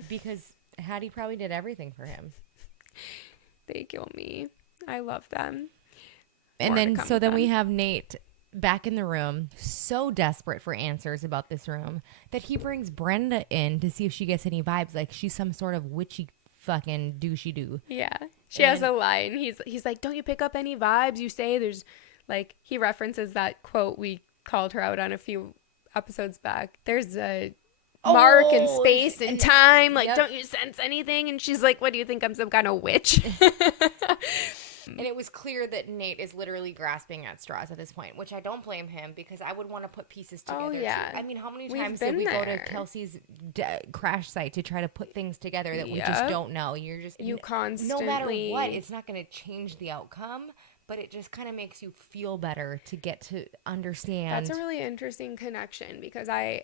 Because Hattie probably did everything for him. They kill me. I love them. And then we have Nate back in the room, so desperate for answers about this room that he brings Brenda in to see if she gets any vibes, like she's some sort of witchy fucking douchey do. Yeah. She has a line. He's like, don't you pick up any vibes? You say there's, like, he references that quote we called her out on a few episodes back. There's a mark and space and time. Like, don't you sense anything? And she's like, what do you think? I'm some kind of witch? And it was clear that Nate is literally grasping at straws at this point, which I don't blame him, because I would want to put pieces together. Oh, yeah. Too. I mean, how many times did we go to Kelsey's crash site to try to put things together that we just don't know? You constantly. No matter what, it's not going to change the outcome, but it just kind of makes you feel better to get to understand. That's a really interesting connection, because I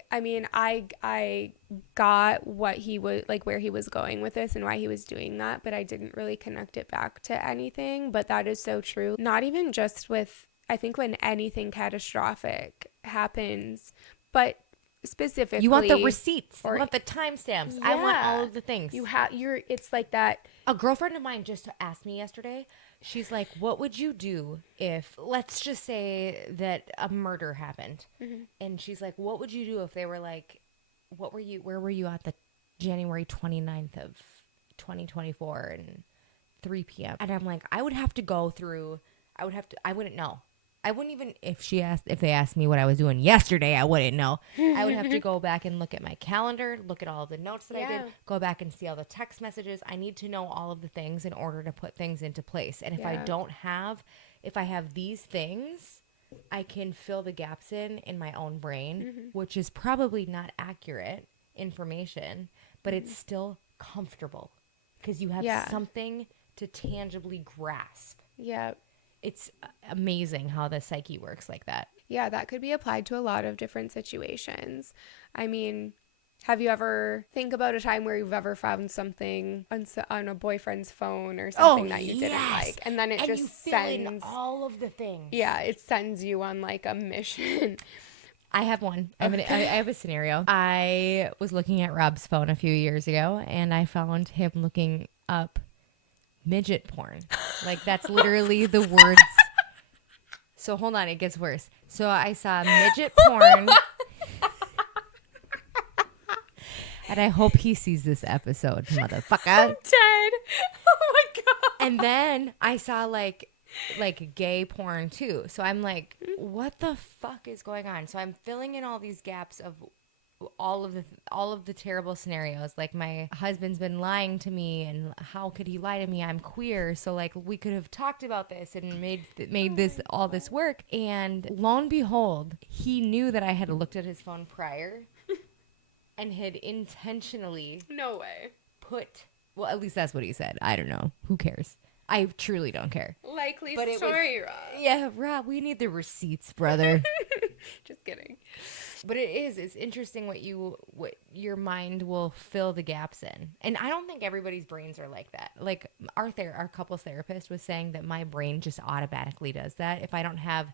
got what he was like, where he was going with this and why he was doing that, but I didn't really connect it back to anything. But that is so true. Not even just with, I think when anything catastrophic happens, but specifically, you want the receipts, you want the timestamps. I want all of the things. It's like that. A girlfriend of mine just asked me yesterday. She's like, what would you do if, let's just say that a murder happened. Mm-hmm. And she's like, what would you do if they were like, where were you at the January 29th of 2024 and 3 p.m.? And I'm like, I wouldn't know. I wouldn't even, if they asked me what I was doing yesterday, I wouldn't know. I would have to go back and look at my calendar, look at all the notes that I did, go back and see all the text messages. I need to know all of the things in order to put things into place. And if I have these things, I can fill the gaps in my own brain, which is probably not accurate information, but it's still comfortable because you have something to tangibly grasp. Yeah. It's amazing how the psyche works like that. Yeah, that could be applied to a lot of different situations. I mean, have you ever think about a time where you've ever found something on a boyfriend's phone or something that you didn't like, and then it just sends all of the things. Yeah, it sends you on like a mission. I have one. I have a scenario. I was looking at Rob's phone a few years ago, and I found him looking up midget porn. Like, that's literally the words. So hold on, it gets worse. So I saw midget porn. And I hope he sees this episode, motherfucker. I'm dead. Oh my god. And then I saw like gay porn too. So I'm like, what the fuck is going on? So I'm filling in all these gaps of all of the terrible scenarios. Like, my husband's been lying to me, and how could he lie to me? I'm queer, so like we could have talked about this and made this work. And lo and behold, he knew that I had looked at his phone prior and had intentionally no way well, at least that's what he said. I don't know, who cares. I truly don't care. Likely But it was- story, Rob. Yeah, Rob, we need the receipts, brother. Just kidding. But it's interesting what your mind will fill the gaps in. And I don't think everybody's brains are like that. Like our couples therapist was saying that my brain just automatically does that. If I don't have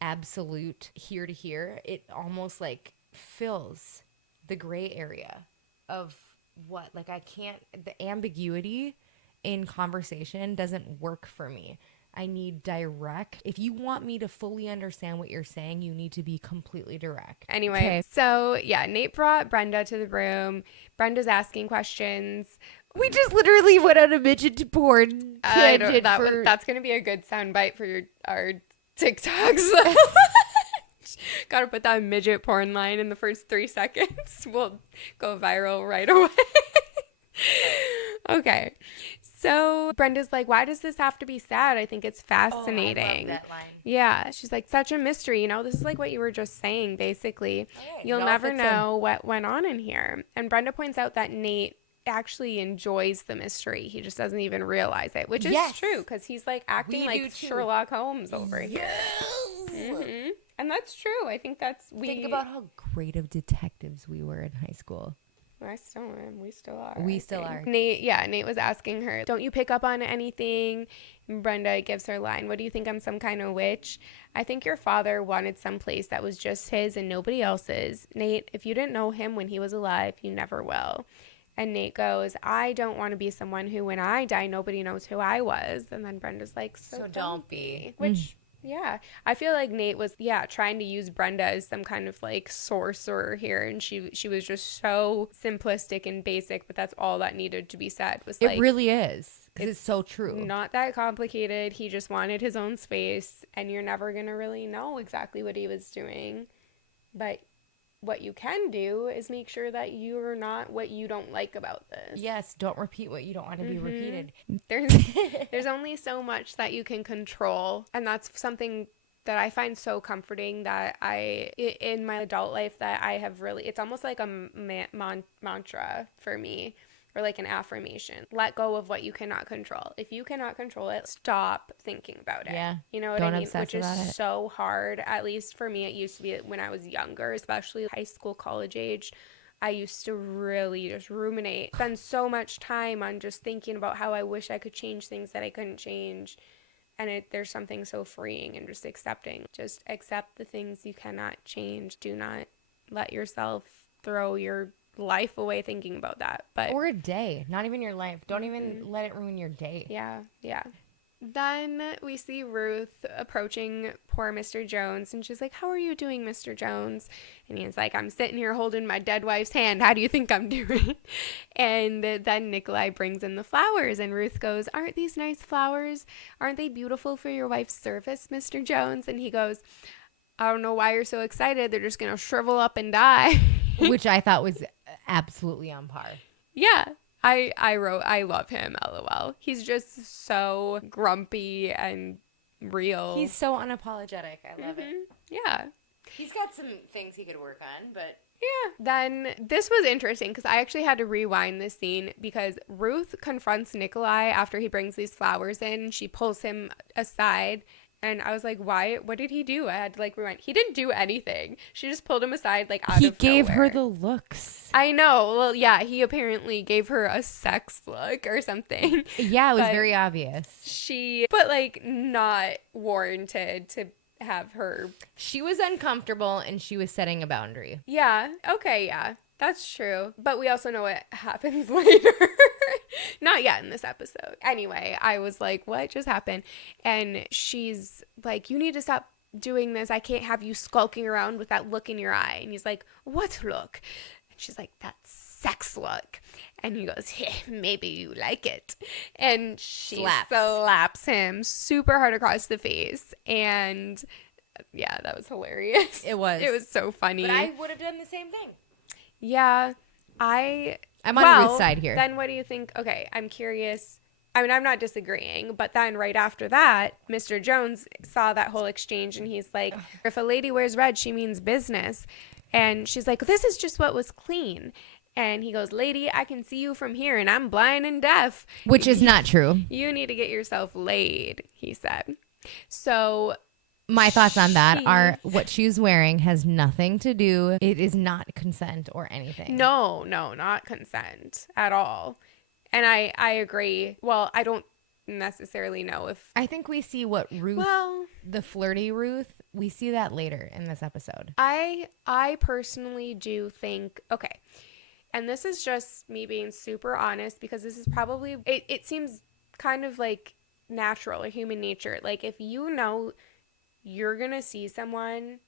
absolute here to here, it almost like fills the gray area of what, like I can't, the ambiguity in conversation doesn't work for me. I need direct. If you want me to fully understand what you're saying, you need to be completely direct. Anyway, Okay. so yeah, Nate brought Brenda to the room. Brenda's asking questions. We just literally went on a midget porn tangent. That's going to be a good soundbite for our TikToks. Gotta put that midget porn line in the first 3 seconds. We'll go viral right away. Okay. So Brenda's like, why does this have to be sad? I think it's fascinating. I love that line. Yeah. She's like, such a mystery. This is like what you were just saying, basically. Okay, You'll it all never fits know what went on in here. And Brenda points out that Nate actually enjoys the mystery. He just doesn't even realize it, which is true because he's like acting like Sherlock Holmes over here. Mm-hmm. And that's true. I think Think about how great of detectives we were in high school. I still am. We still are. We still are. Nate was asking her, don't you pick up on anything? And Brenda gives her line, what do you think, I'm some kind of witch? I think your father wanted some place that was just his and nobody else's. Nate, if you didn't know him when he was alive, you never will. And Nate goes, I don't want to be someone who, when I die, nobody knows who I was. And then Brenda's like, so don't be. Which... Yeah, I feel like Nate was, trying to use Brenda as some kind of like sorcerer here. And she was just so simplistic and basic, but that's all that needed to be said was like. It really is. Because it's so true. Not that complicated. He just wanted his own space and you're never going to really know exactly what he was doing. But what you can do is make sure that you're not what you don't like about this. Yes, don't repeat what you don't want to be repeated. There's only so much that you can control, and that's something that I find so comforting that in my adult life that I have really, it's almost like a mantra for me. Or like an affirmation. Let go of what you cannot control. If you cannot control it, stop thinking about it. Yeah. You know what I mean? Which is so hard. At least for me, it used to be when I was younger, especially high school, college age. I used to really just ruminate. Spend so much time on just thinking about how I wish I could change things that I couldn't change. And there's something so freeing in just accepting. Just accept the things you cannot change. Do not let yourself throw your life away thinking about that. Or a day, not even your life. Don't even let it ruin your day. Yeah. Then we see Ruth approaching poor Mr. Jones, and she's like, how are you doing, Mr. Jones? And he's like, I'm sitting here holding my dead wife's hand. How do you think I'm doing? And then Nikolai brings in the flowers, and Ruth goes, aren't these nice flowers? Aren't they beautiful for your wife's service, Mr. Jones? And he goes, I don't know why you're so excited. They're just going to shrivel up and die. Which I thought was absolutely on par. Yeah. I wrote, I love him, LOL. He's just so grumpy and real. He's so unapologetic. I love it. Yeah. He's got some things he could work on, but... Yeah. Then this was interesting because I actually had to rewind this scene because Ruth confronts Nikolai after he brings these flowers in. She pulls him aside. And I was like, why? What did he do? I had to like rewind. He didn't do anything. She just pulled him aside like out of nowhere. He gave her the looks. I know. Well, yeah, he apparently gave her a sex look or something. Yeah, it was very obvious. But like not warranted to have her. She was uncomfortable and she was setting a boundary. Yeah. Okay. Yeah. That's true. But we also know what happens later. Not yet in this episode. Anyway, I was like, what just happened? And she's like, you need to stop doing this. I can't have you skulking around with that look in your eye. And he's like, what look? And she's like, that sex look. And he goes, hey, maybe you like it. And she slaps him super hard across the face. And yeah, that was hilarious. It was. It was so funny. But I would have done the same thing. Yeah, I'm on Ruth's side here. Then what do you think? Okay, I'm curious. I mean, I'm not disagreeing, but then right after that, Mr. Jones saw that whole exchange and he's like, if a lady wears red, she means business. And she's like, this is just what was clean. And he goes, lady, I can see you from here and I'm blind and deaf. Which is not true. You need to get yourself laid, he said. So my thoughts on that are what she's wearing has nothing to do. It is not consent or anything. No, not consent at all. And I agree. Well, I don't necessarily know if... I think we see what Ruth, the flirty Ruth, we see that later in this episode. I personally do think, okay, and this is just me being super honest because this is probably, it seems kind of like natural or human nature. Like if you know you're going to see someone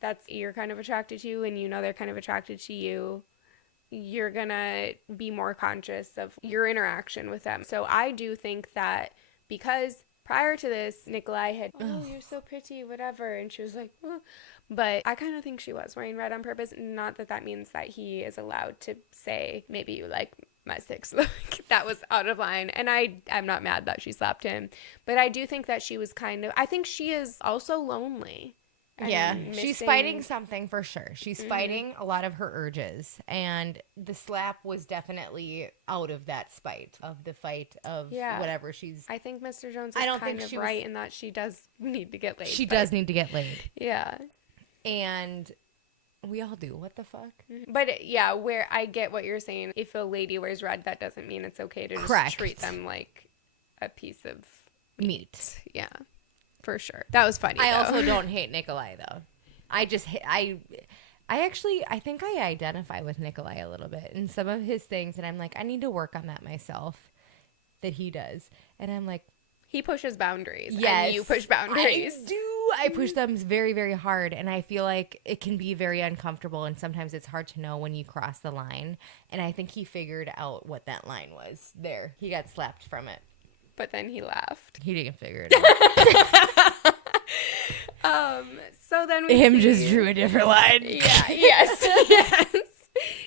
that's you're kind of attracted to and you know they're kind of attracted to you, you're going to be more conscious of your interaction with them. So I do think that because prior to this, Nikolai had, oh, you're so pretty, whatever. And she was like, oh. But I kind of think she was wearing red on purpose. Not that that means that he is allowed to say, maybe you like my six look. That was out of line. And I'm not mad that she slapped him. But I do think that she was I think she is also lonely. Yeah, she's fighting something for sure. She's fighting a lot of her urges. And the slap was definitely out of that spite, of the fight of whatever she's... I think Mr. Jones is kind of right in that she does need to get laid. She does need to get laid. Yeah. And we all do. What the fuck? But yeah, where I get what you're saying. If a lady wears red, that doesn't mean it's okay to just treat them like a piece of meat. Yeah. For sure. That was funny. I also don't hate Nikolai though. I think I identify with Nikolai a little bit in some of his things, and I'm like, I need to work on that myself. That he does, and I'm like, he pushes boundaries. Yes, and you push boundaries. I do. I push them very, very hard, and I feel like it can be very uncomfortable, and sometimes it's hard to know when you cross the line. And I think he figured out what that line was. There, he got slapped from it. But then he laughed. He didn't figure it out. So then we just drew a different line. Yeah. Yes.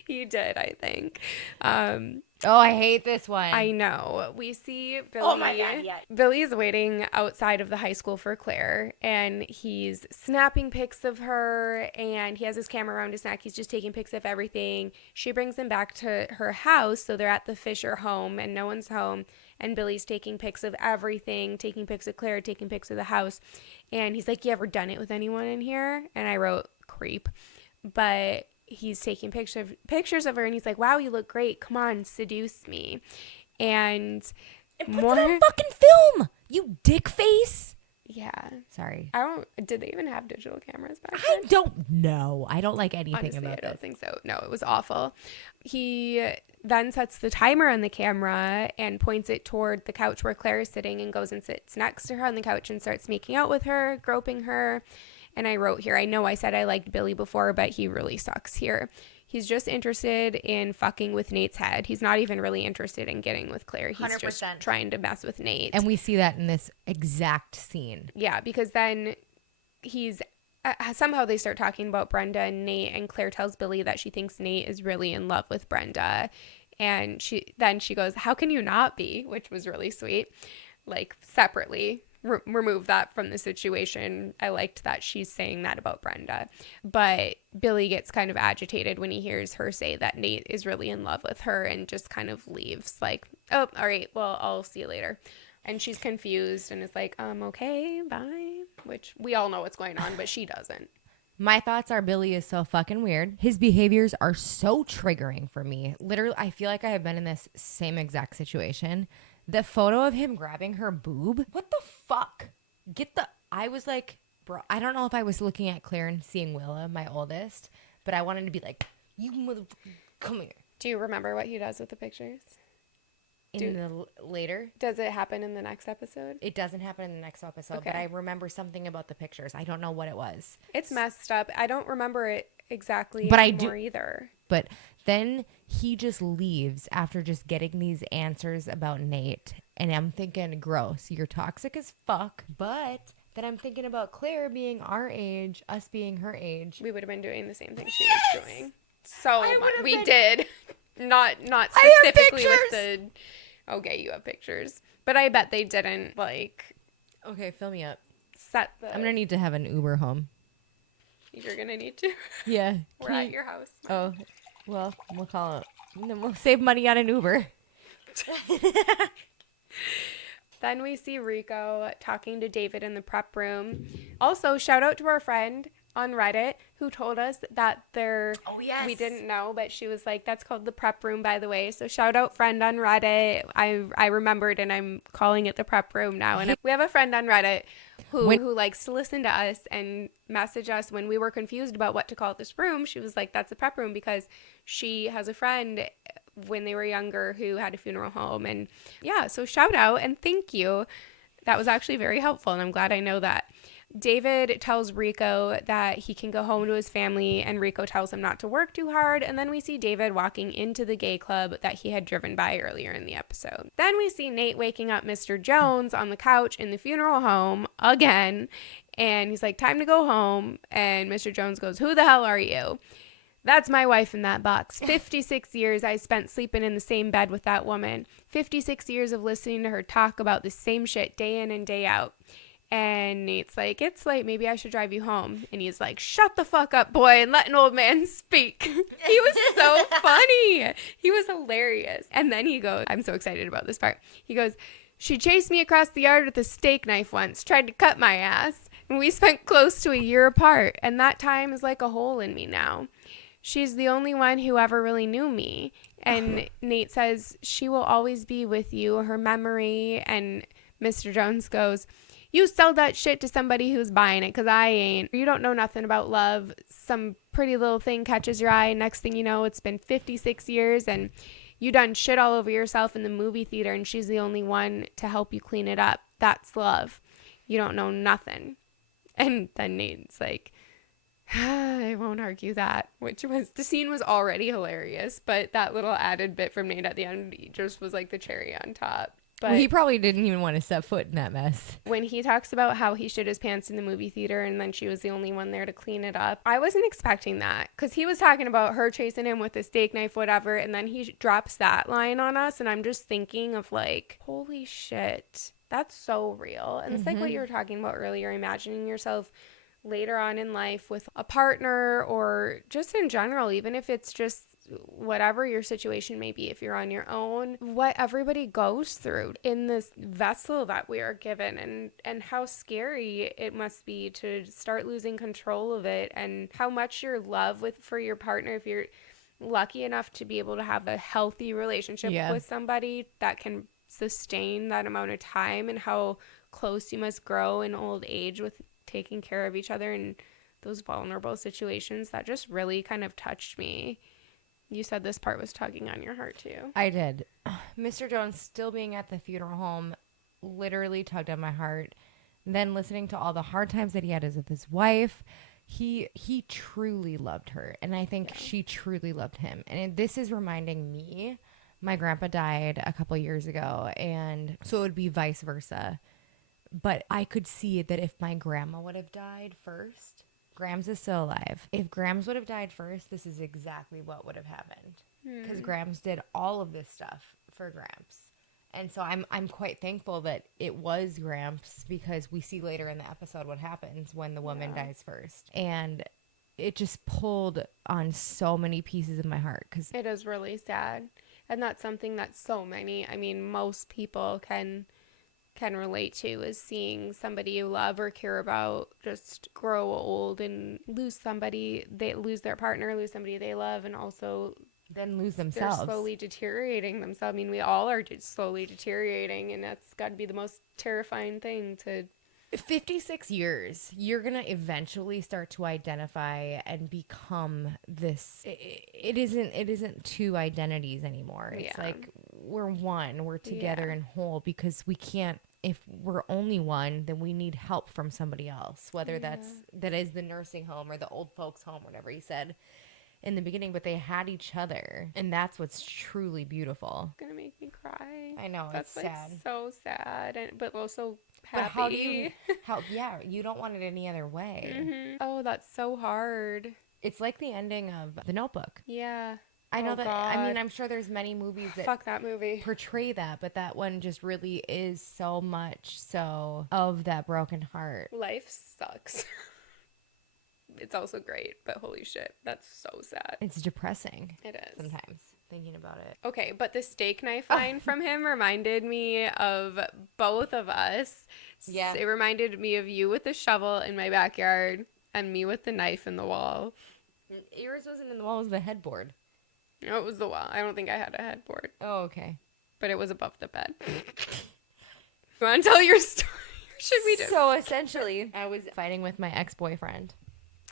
He did, I think. Oh, I hate this one. I know. We see Billy. Oh my God, yeah. Billy's waiting outside of the high school for Claire, and he's snapping pics of her, and he has his camera around his neck. He's just taking pics of everything. She brings him back to her house, so they're at the Fisher home, and no one's home, and Billy's taking pics of everything, taking pics of Claire, taking pics of the house, and he's like, you ever done it with anyone in here? And I wrote, creep. But he's taking pictures of her, and he's like, wow, you look great. Come on, seduce me. And it puts it on fucking film, you dick face. Yeah. Sorry. Did they even have digital cameras back then? I don't know. I don't like anything Honestly, about this. I don't think so. No, it was awful. He then sets the timer on the camera and points it toward the couch where Claire is sitting and goes and sits next to her on the couch and starts making out with her, groping her. And I wrote here, I know I said I liked Billy before, but he really sucks here. He's just interested in fucking with Nate's head. He's not even really interested in getting with Claire. He's 100%. just trying to mess with Nate. And we see that in this exact scene. Yeah, because then he's... somehow they start talking about Brenda and Nate, and Claire tells Billy that she thinks Nate is really in love with Brenda. And she goes, how can you not be? Which was really sweet. Like, separately. Remove that from the situation. I liked that she's saying that about Brenda. But Billy gets kind of agitated when he hears her say that Nate is really in love with her and just kind of leaves like, oh, all right, well, I'll see you later. And she's confused and is like, okay, bye. Which we all know what's going on, but she doesn't. My thoughts are Billy is so fucking weird. His behaviors are so triggering for me. Literally, I feel like I have been in this same exact situation. The photo of him grabbing her boob. What the fuck? I was like, bro, I don't know if I was looking at Claire and seeing Willa, my oldest, but I wanted to be like, you motherfucker, come here. Do you remember what he does with the pictures? Later? Does it happen in the next episode? It doesn't happen in the next episode, okay. But I remember something about the pictures. I don't know what it was. It's messed up. I don't remember it exactly anymore either. But then he just leaves after just getting these answers about Nate. And I'm thinking, gross, you're toxic as fuck. But then I'm thinking about Claire being our age, us being her age. We would have been doing the same thing she was doing. So we did. Not specifically with the... Okay, you have pictures. But I bet they didn't, like... Okay, fill me up. Set the... I'm going to need to have an Uber home. You're going to need to? Yeah. We're at your house. Oh, well, we'll call it. And then we'll save money on an Uber. Then we see Rico talking to David in the prep room. Also, shout out to our friend on Reddit who told us that we didn't know, but she was like, that's called the prep room, by the way. So shout out friend on Reddit. I remembered, and I'm calling it the prep room now. And we have a friend on Reddit who likes to listen to us and message us when we were confused about what to call this room. She was like, that's the prep room, because she has a friend when they were younger who had a funeral home. And yeah, so shout out and thank you. That was actually very helpful, and I'm glad I know that. David tells Rico that he can go home to his family, and Rico tells him not to work too hard. And then we see David walking into the gay club that he had driven by earlier in the episode. Then we see Nate waking up Mr. Jones on the couch in the funeral home again, and he's like, time to go home. And Mr. Jones goes, who the hell are you? That's my wife in that box. 56 years I spent sleeping in the same bed with that woman. 56 years of listening to her talk about the same shit day in and day out. And Nate's like, it's late, maybe I should drive you home. And he's like, shut the fuck up, boy, and let an old man speak. He was so funny. He was hilarious. And then he goes, I'm so excited about this part. He goes, she chased me across the yard with a steak knife once, tried to cut my ass. And we spent close to a year apart. And that time is like a hole in me now. She's the only one who ever really knew me. And Nate says, she will always be with you, her memory. And Mr. Jones goes, you sell that shit to somebody who's buying it, because I ain't. You don't know nothing about love. Some pretty little thing catches your eye. Next thing you know, it's been 56 years and you done shit all over yourself in the movie theater, and she's the only one to help you clean it up. That's love. You don't know nothing. And then Nate's like, I won't argue that, which was, the scene was already hilarious, but that little added bit from Nate at the end just was like the cherry on top. But well, he probably didn't even want to step foot in that mess. When he talks about how he shit his pants in the movie theater and then she was the only one there to clean it up, I wasn't expecting that, because he was talking about her chasing him with a steak knife, whatever, and then he drops that line on us, and I'm just thinking of like, holy shit, that's so real. And it's like what you were talking about earlier, imagining yourself later on in life with a partner, or just in general, even if it's just whatever your situation may be, if you're on your own, what everybody goes through in this vessel that we are given, and how scary it must be to start losing control of it, and how much your love for your partner, if you're lucky enough to be able to have a healthy relationship with somebody that can sustain that amount of time, and how close you must grow in old age with taking care of each other in those vulnerable situations. That just really kind of touched me. You said this part was tugging on your heart too. I did. Mr. Jones still being at the funeral home literally tugged on my heart. Then listening to all the hard times that he had with his wife, he truly loved her, and I think she truly loved him. And this is reminding me, my grandpa died a couple years ago, and so it would be vice versa. But I could see that if my grandma would have died first, Grams is still alive. If Grams would have died first, this is exactly what would have happened. Because Grams did all of this stuff for Gramps. And so I'm quite thankful that it was Gramps, because we see later in the episode what happens when the woman dies first. And it just pulled on so many pieces of my heart. Cause it is really sad. And that's something that most people can relate to, is seeing somebody you love or care about just grow old and lose somebody. They lose their partner, lose somebody they love, and also then lose themselves. They're slowly deteriorating themselves. I mean, we all are slowly deteriorating, and that's got to be the most terrifying thing to... 56 years, you're going to eventually start to identify and become this. It isn't two identities anymore. It's like we're one, we're together and whole, because we can't, if we're only one, then we need help from somebody else, whether that is the nursing home or the old folks home, whatever he said in the beginning, but they had each other, and that's what's truly beautiful. It's gonna make me cry. I know, that's it's sad, so sad, but also happy. But you don't want it any other way. Oh, that's so hard. It's like the ending of The Notebook. Yeah, I know that. God. I mean, I'm sure there's many movies that fuck that movie portray that, but that one just really is so much so of that broken heart. Life sucks. It's also great, but holy shit, that's so sad. It's depressing. It is. Sometimes. thinking about it. Okay, but the steak knife line from him reminded me of both of us. Yeah. It reminded me of you with the shovel in my backyard and me with the knife in the wall. Yours wasn't in the wall, it was the headboard. No, it was the wall. I don't think I had a headboard, Oh, okay. but it was above the bed. You want to tell your story? Or should we just... So essentially, I was fighting with my ex-boyfriend.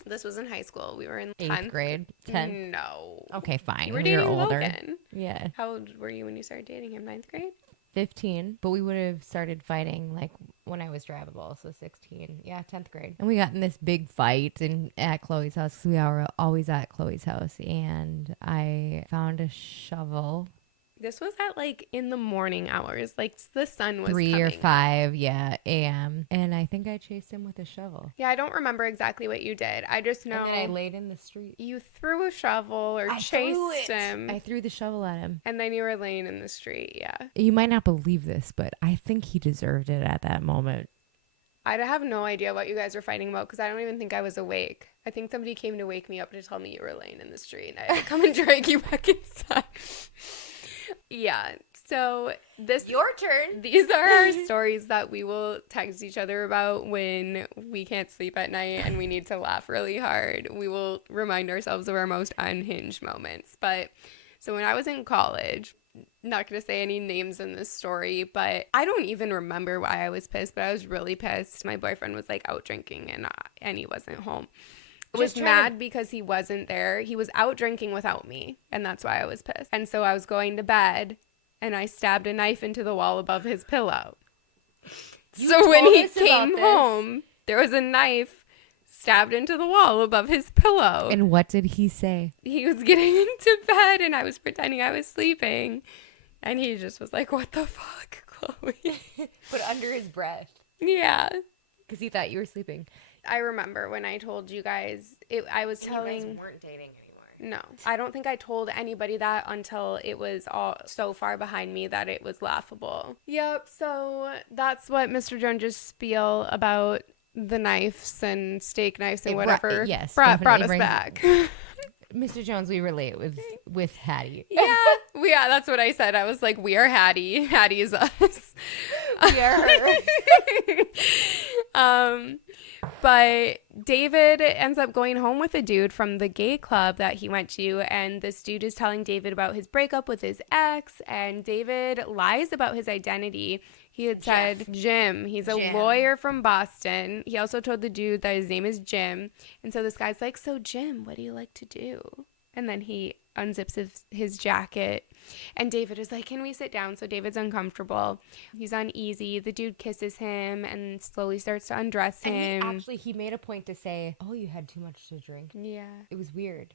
This was in high school. We were in 8th 10th grade. 10th. No. Okay, fine. You were We dating older. Logan. Yeah. How old were you when you started dating him? 9th grade? 15. But we would have started fighting like when I was drivable. So 16. Yeah, 10th grade. And we got in this big fight at Chloe's house. 'Cause we were always at Chloe's house. And I found a shovel. This was at like in the morning hours. Like the sun was 3 coming or up. 5, a.m. And I think I chased him with a shovel. Yeah, I don't remember exactly what you did. I just know And then I laid in the street. you threw a shovel or I chased threw it. him. I threw the shovel at him. And then you were laying in the street. Yeah. You might not believe this, but I think he deserved it at that moment. I have no idea what you guys were fighting about because I don't even think I was awake. I think somebody came to wake me up to tell me you were laying in the street and I had to come and drag you back inside. Yeah. So Your turn. these are our stories that we will text each other about when we can't sleep at night and we need to laugh really hard. We will remind ourselves of our most unhinged moments. But so when I was in college, not going to say any names in this story, but I don't even remember why I was pissed, but I was really pissed. My boyfriend was like out drinking and he wasn't home. I was mad because he wasn't there. He was out drinking without me, and that's why I was pissed. And so I was going to bed, and I stabbed a knife into the wall above his pillow. So when he came home, there was a knife stabbed into the wall above his pillow. And what did he say? He was getting into bed, and I was pretending I was sleeping. And he just was like, "What the fuck, Chloe?" But under his breath. Yeah. Because he thought you were sleeping. I remember when I told you guys, I was telling... You guys weren't dating anymore. No. I don't think I told anybody that until it was all so far behind me that it was laughable. Yep, so that's what Mr. Jones's spiel about the knives and steak knives and whatever brought us back. Mr. Jones, we relate with Hattie. Yeah, that's what I said. I was like, we are Hattie. Hattie is us. We are her. But David ends up going home with a dude from the gay club that he went to, and this dude is telling David about his breakup with his ex, and David lies about his identity. He had said Jim. He's a lawyer from Boston. He also told the dude that his name is Jim. And so this guy's like, "So Jim, what do you like to do?" And then he unzips his jacket. And David is like, "Can we sit down?" So David's uncomfortable. He's uneasy. The dude kisses him and slowly starts to undress him. And he made a point to say, "Oh, you had too much to drink." Yeah. It was weird.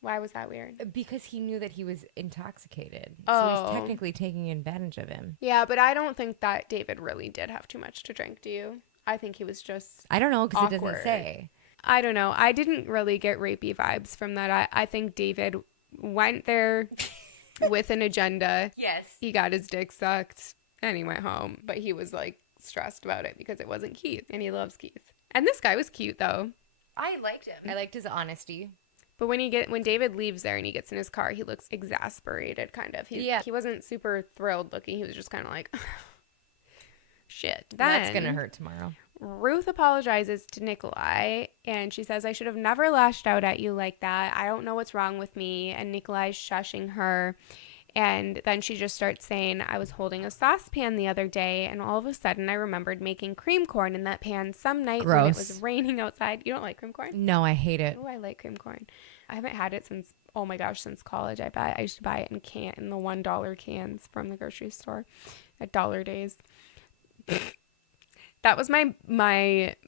Why was that weird? Because he knew that he was intoxicated. Oh. So he was technically taking advantage of him. Yeah, but I don't think that David really did have too much to drink, do you? I think he was just I don't know, because it awkward. doesn't say. I don't know. I didn't really get rapey vibes from that. I think David went there with an agenda. Yes. He got his dick sucked and he went home. But he was like stressed about it because it wasn't Keith. And he loves Keith. And this guy was cute though. I liked him. I liked his honesty. But when David leaves there and he gets in his car, he looks exasperated kind of. He wasn't super thrilled looking. He was just kind of like, shit. That's going to hurt tomorrow. Ruth apologizes to Nikolai, and she says, "I should have never lashed out at you like that. I don't know what's wrong with me." And Nikolai's shushing her. And then she just starts saying, "I was holding a saucepan the other day, and all of a sudden I remembered making cream corn in that pan some night when it was raining outside." You don't like cream corn? No, I hate it. Oh, I like cream corn. I haven't had it since, oh my gosh, since college. I used to buy it in the $1 cans from the grocery store at Dollar Days. That was my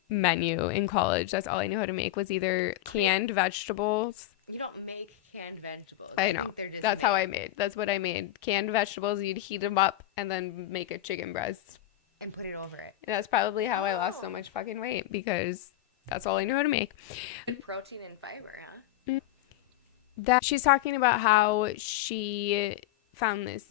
menu in college. That's all I knew how to make was either canned vegetables. You don't make canned vegetables. I know. That's how I made. That's what I made. Canned vegetables. You'd heat them up and then make a chicken breast. And put it over it. And that's probably how I lost so much fucking weight because that's all I knew how to make. And protein and fiber, huh? That she's talking about how she found this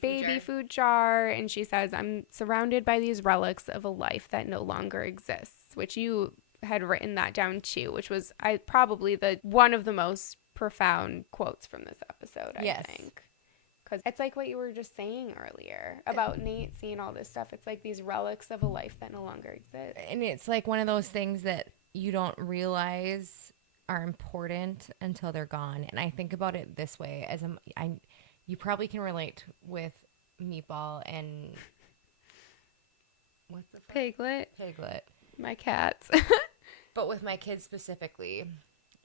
baby food jar, and she says, "I'm surrounded by these relics of a life that no longer exists," which you had written that down too, which was probably one of the most profound quotes from this episode, I Yes. think. Because it's like what you were just saying earlier about Nate seeing all this stuff. It's like these relics of a life that no longer exists. And it's like one of those things that you don't realize are important until they're gone. And I think about it this way, as you probably can relate with Meatball and what's the Piglet. My cats. But with my kids specifically,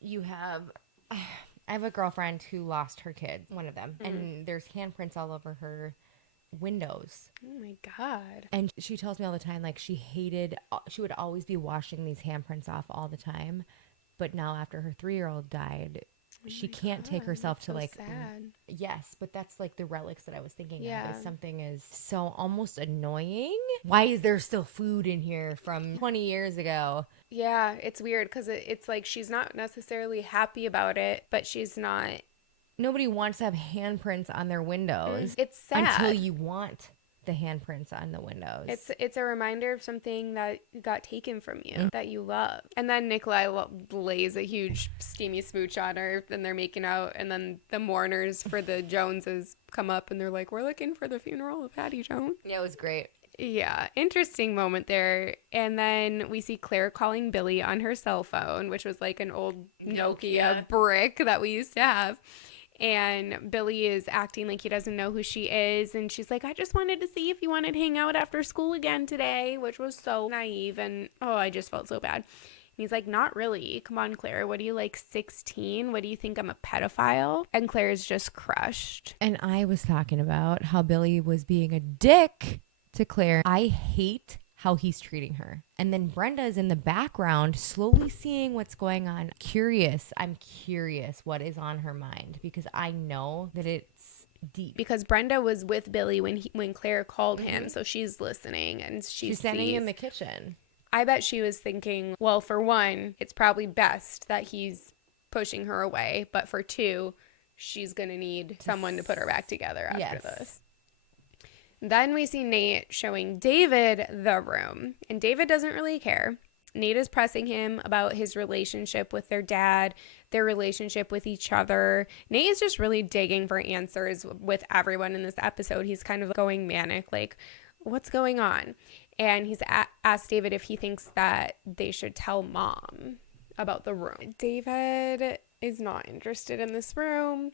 I have a girlfriend who lost her kid, one of them, and there's handprints all over her windows. Oh my God. And she tells me all the time, like, she would always be washing these handprints off all the time. But now after her 3-year-old died, she can't take herself to, like, sad. Yes, but that's like the relics that I was thinking Yeah. of. Is something is so almost annoying. Why is there still food in here from 20 years ago? Yeah, it's weird because it's like she's not necessarily happy about it, but she's not. Nobody wants to have handprints on their windows. It's sad. Until you want the handprints on the windows. It's a reminder of something that got taken from you that you love. And then Nikolai lays a huge steamy smooch on her, and they're making out, and then the mourners for the Joneses come up and they're like, "We're looking for the funeral of Hattie Jones." Yeah, it was great. Yeah, interesting moment there. And then we see Claire calling Billy on her cell phone, which was like an old Nokia brick that we used to have. And Billy is acting like he doesn't know who she is. And she's like, "I just wanted to see if you wanted to hang out after school again today," which was so naive. And I just felt so bad. And he's like, "Not really. Come on, Claire. What are you, like 16? What do you think, I'm a pedophile?" And Claire is just crushed. And I was talking about how Billy was being a dick to Claire. I hate how he's treating her. And then Brenda is in the background slowly seeing what's going on. I'm curious what is on her mind, because I know that it's deep. Because Brenda was with Billy when Claire called him, so she's listening and she's standing in the kitchen. I bet she was thinking, well, for one, it's probably best that he's pushing her away, but for two, she's going to need someone to put her back together after this. Then we see Nate showing David the room, and David doesn't really care. Nate is pressing him about his relationship with their dad, their relationship with each other. Nate is just really digging for answers with everyone in this episode. He's kind of going manic, like, what's going on? And he's asked David if he thinks that they should tell Mom about the room. David is not interested in this room.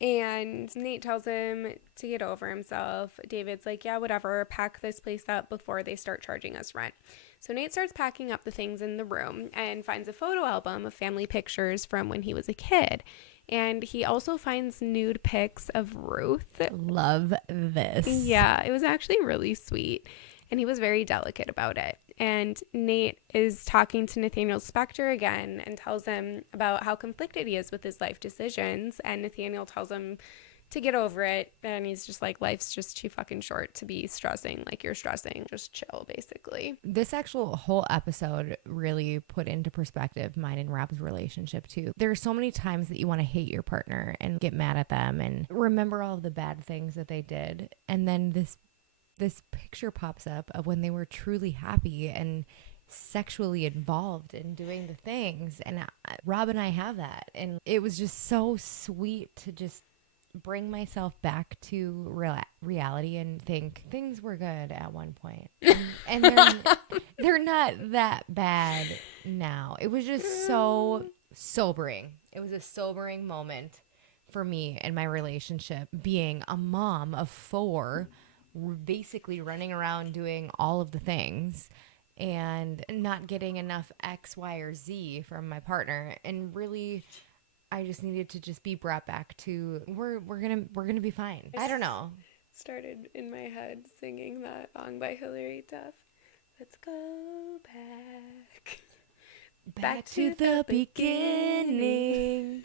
And Nate tells him to get over himself. David's like, "Yeah, whatever, pack this place up before they start charging us rent." So Nate starts packing up the things in the room and finds a photo album of family pictures from when he was a kid. And he also finds nude pics of Ruth. Love this. Yeah, it was actually really sweet. And he was very delicate about it. And Nate is talking to Nathaniel Spector again and tells him about how conflicted he is with his life decisions. And Nathaniel tells him to get over it. And he's just like, life's just too fucking short to be stressing like you're stressing. Just chill, basically. This actual whole episode really put into perspective mine and Rob's relationship too. There are so many times that you want to hate your partner and get mad at them and remember all of the bad things that they did. And then this picture pops up of when they were truly happy and sexually involved in doing the things. And Rob and I have that. And it was just so sweet to just bring myself back to reality and think things were good at one point. And they're not that bad now. It was just so sobering. It was a sobering moment for me in my relationship, being a mom of 4, basically running around doing all of the things and not getting enough X, Y, or Z from my partner. And really, I just needed to just be brought back to we're gonna be fine. I don't know. Started in my head singing that song by Hilary Duff. Let's go back to the beginning.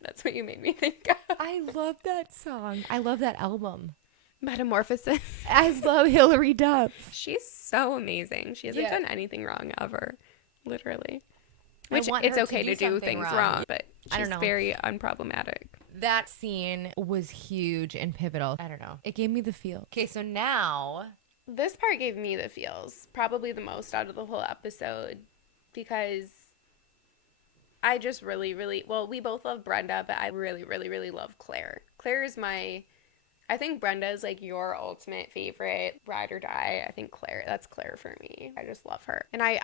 That's what you made me think of. I love that song. I love that album. Metamorphosis. I love Hilary Duff. She's so amazing. She hasn't done anything wrong ever. Literally. Which want it's her okay to to do things wrong, but I don't she's know. very unproblematic. That scene was huge and pivotal. I don't know. It gave me the feel. Okay, so now This part gave me the feels, probably the most out of the whole episode, because I just really, really, well, we both love Brenda, but I really, really, really love Claire. Claire is I think Brenda is like your ultimate favorite ride or die. I think that's Claire for me. I just love her. And I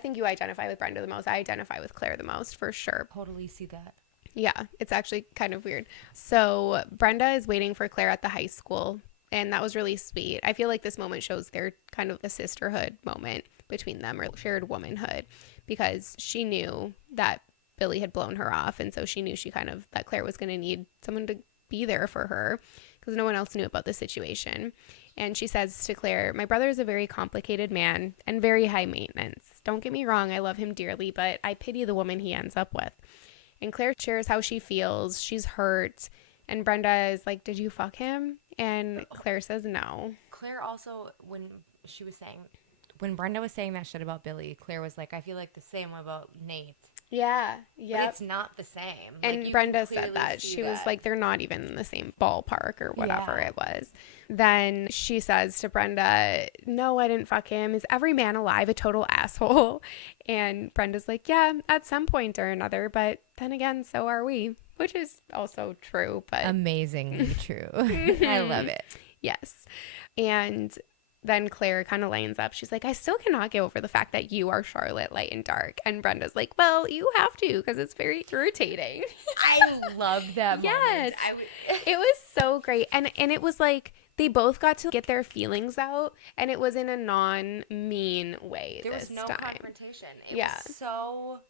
think you identify with Brenda the most. I identify with Claire the most for sure. Totally see that. Yeah, it's actually kind of weird. So Brenda is waiting for Claire at the high school, and that was really sweet. I feel like this moment shows their kind of a sisterhood moment between them, or shared womanhood, because she knew that Billy had blown her off, and so she knew that Claire was going to need someone to be there for her because no one else knew about the situation. And she says to Claire, "My brother is a very complicated man and very high maintenance. Don't get me wrong, I love him dearly, but I pity the woman he ends up with." And Claire shares how she feels. She's hurt. And Brenda is like, "Did you fuck him?" And Claire says no. Claire also, when Brenda was saying that shit about Billy, Claire was like, "I feel like the same about Nate." Yeah. But it's not the same. And like, Brenda said that. She was like, they're not even in the same ballpark or whatever it was. Then she says to Brenda, "No, I didn't fuck him. Is every man alive a total asshole?" And Brenda's like, "Yeah, at some point or another. But then again, so are we." Which is also true. But amazingly true. I love it. Yes. And then Claire kind of lines up. She's like, "I still cannot get over the fact that you are Charlotte, light and dark." And Brenda's like, "Well, you have to because it's very irritating." I love that moment. Yes. It was so great. And it was like they both got to get their feelings out, and it was in a non-mean way. There was no time. confrontation. It was so...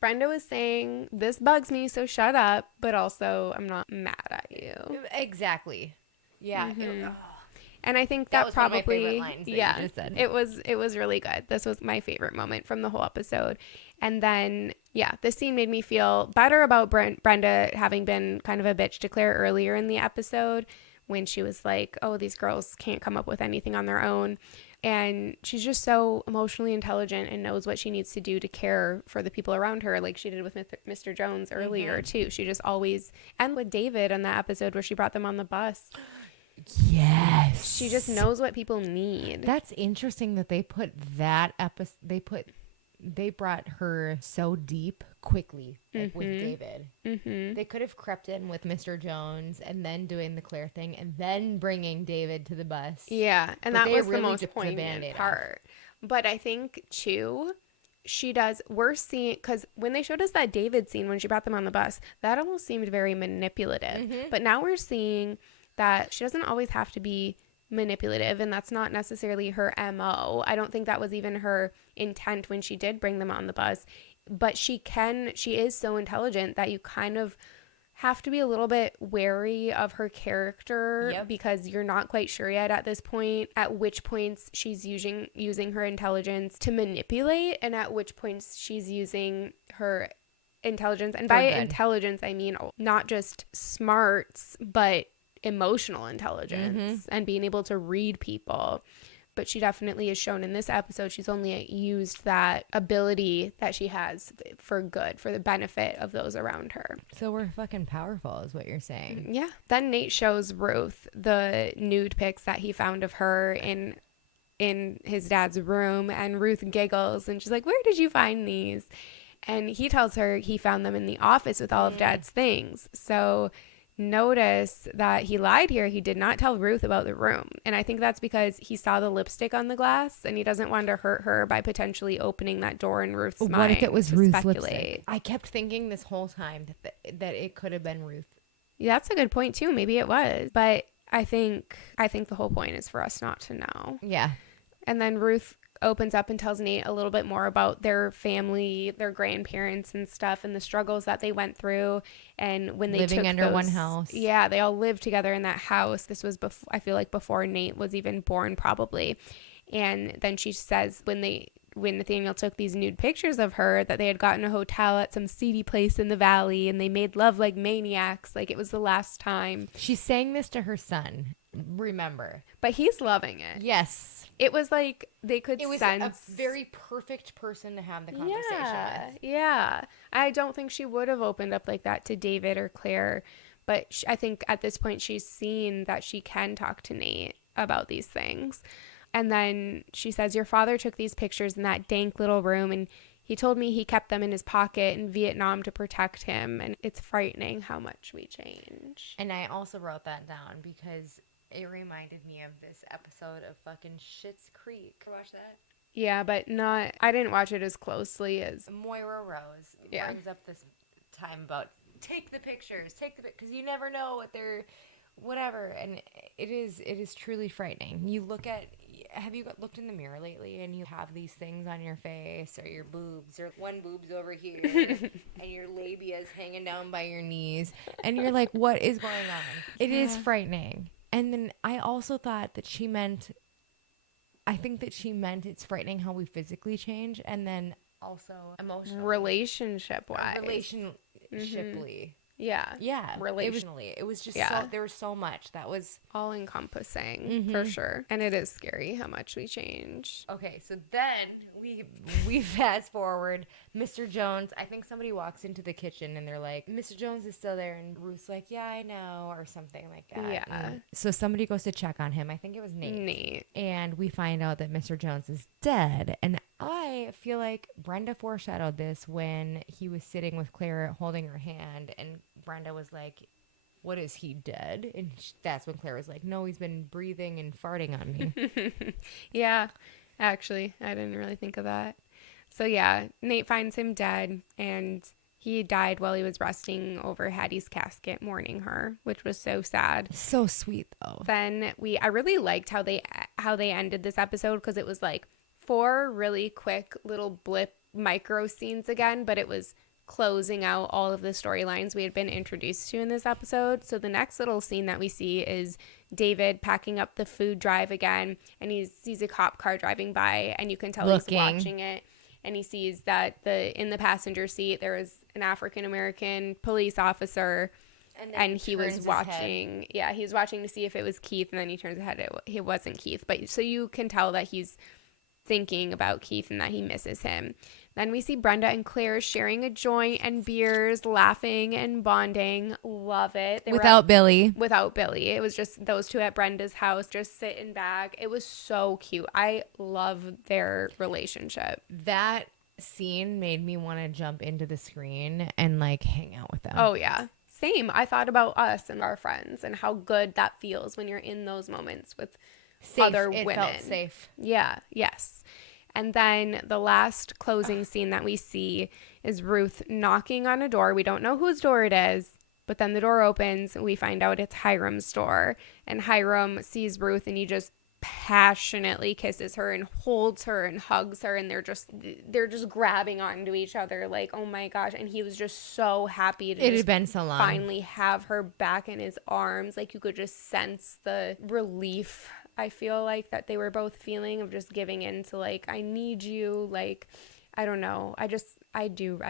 Brenda was saying, "This bugs me, so shut up," but also, "I'm not mad at you." Exactly. Yeah. Mm-hmm. And I think that that was probably, one of my favorite lines that you just said. It was really good. This was my favorite moment from the whole episode. And then, this scene made me feel better about Brenda having been kind of a bitch to Claire earlier in the episode when she was like, "Oh, these girls can't come up with anything on their own." And she's just so emotionally intelligent and knows what she needs to do to care for the people around her, like she did with Mr. Jones earlier, too. She just always, and with David on that episode where she brought them on the bus. Yes. She just knows what people need. That's interesting that they put that episode, they brought her so deep quickly, like with David. Mm-hmm. They could have crept in with Mr. Jones and then doing the Claire thing and then bringing David to the bus. Yeah, and that was the most poignant part. But I think, too, we're seeing, because when they showed us that David scene when she brought them on the bus, that almost seemed very manipulative. Mm-hmm. But now we're seeing that she doesn't always have to be manipulative, and that's not necessarily her MO. I don't think that was even her intent when she did bring them on the bus, but she is so intelligent that you kind of have to be a little bit wary of her character because you're not quite sure yet at this point at which points she's using her intelligence to manipulate and at which points she's using her intelligence, and by intelligence I mean not just smarts but emotional intelligence and being able to read people. But she definitely is shown in this episode she's only used that ability that she has for good, for the benefit of those around her. So we're fucking powerful is what you're saying. Yeah. Then Nate shows Ruth the nude pics that he found of her in his dad's room, and Ruth giggles and she's like, "Where did you find these?" And he tells her he found them in the office with all of Dad's things. So notice that he lied here. He did not tell Ruth about the room. And I think that's because he saw the lipstick on the glass and he doesn't want to hurt her by potentially opening that door in Ruth's mind. What if it was Ruth's lipstick? I kept thinking this whole time that it could have been Ruth. Yeah, that's a good point too. Maybe it was. But I think the whole point is for us not to know. Yeah. And then Ruth opens up and tells Nate a little bit more about their family, their grandparents and stuff, and the struggles that they went through. And when they living under one house. Yeah, they all lived together in that house. This was I feel like before Nate was even born, probably. And then she says when Nathaniel took these nude pictures of her that they had gotten a hotel at some seedy place in the valley and they made love like maniacs, like it was the last time. She's saying this to her son, remember. But he's loving it. Yes. It was like they could sense. It was a very perfect person to have the conversation with. Yeah. I don't think she would have opened up like that to David or Claire, but I think at this point she's seen that she can talk to Nate about these things. And then she says, "Your father took these pictures in that dank little room and He told me he kept them in his pocket in Vietnam to protect him, and it's frightening how much we change. And I also wrote that down because it reminded me of this episode of fucking Schitt's Creek. Watch that? Yeah, but not, I didn't watch it as closely as. Moira Rose brings up this time about take the pictures, because you never know what they're, whatever. And it is truly frightening. You look at, have you looked in the mirror lately and you have these things on your face or your boobs or one boob's over here and your labia is hanging down by your knees and you're like, what is going on? It is frightening. And then I also thought that I think that she meant it's frightening how we physically change and then also emotionally. Relationship-wise. Relationshiply. Yeah. Yeah. Relationally. It was just there was so much that was all encompassing for sure. And it is scary how much we change. Okay, so then we fast forward. Mr. Jones, I think somebody walks into the kitchen and they're like, Mr. Jones is still there, and Ruth's like, yeah, I know, or something like that. Yeah. And so somebody goes to check on him. I think it was Nate. And we find out that Mr. Jones is dead. And I feel like Brenda foreshadowed this when he was sitting with Claire holding her hand, and Brenda was like, what is he, dead? And that's when Claire was like, no, he's been breathing and farting on me. Yeah, actually, I didn't really think of that. So yeah, Nate finds him dead, and he died while he was resting over Hattie's casket, mourning her, which was so sad. So sweet, though. Then I really liked how they ended this episode, because it was like 4 really quick little blip micro scenes again, but it was closing out all of the storylines we had been introduced to in this episode. So the next little scene that we see is David packing up the food drive again, and he sees a cop car driving by, and you can tell he's watching it, and he sees that in the passenger seat there was an African-American police officer, and he was watching he was watching to see if it was Keith, and then he turns his head, it wasn't Keith, but so you can tell that he's thinking about Keith and that he misses him. Then we see Brenda and Claire sharing a joint and beers, laughing and bonding. Love it. Without Billy. It was just those two at Brenda's house, just sitting back. It was so cute. I love their relationship. That scene made me want to jump into the screen and like hang out with them. Oh, yeah. Same. I thought about us and our friends and how good that feels when you're in those moments with other women. It felt safe. Yeah. Yes. And then the last closing scene that we see is Ruth knocking on a door. We don't know whose door it is, but then the door opens and we find out it's Hiram's door. And Hiram sees Ruth and he just passionately kisses her and holds her and hugs her, and they're just grabbing onto each other like, oh my gosh. And he was just so happy to it had been so long finally have her back in his arms. Like, you could just sense the relief, I feel like, that they were both feeling, of just giving in to like, I need you. Like, I don't know. I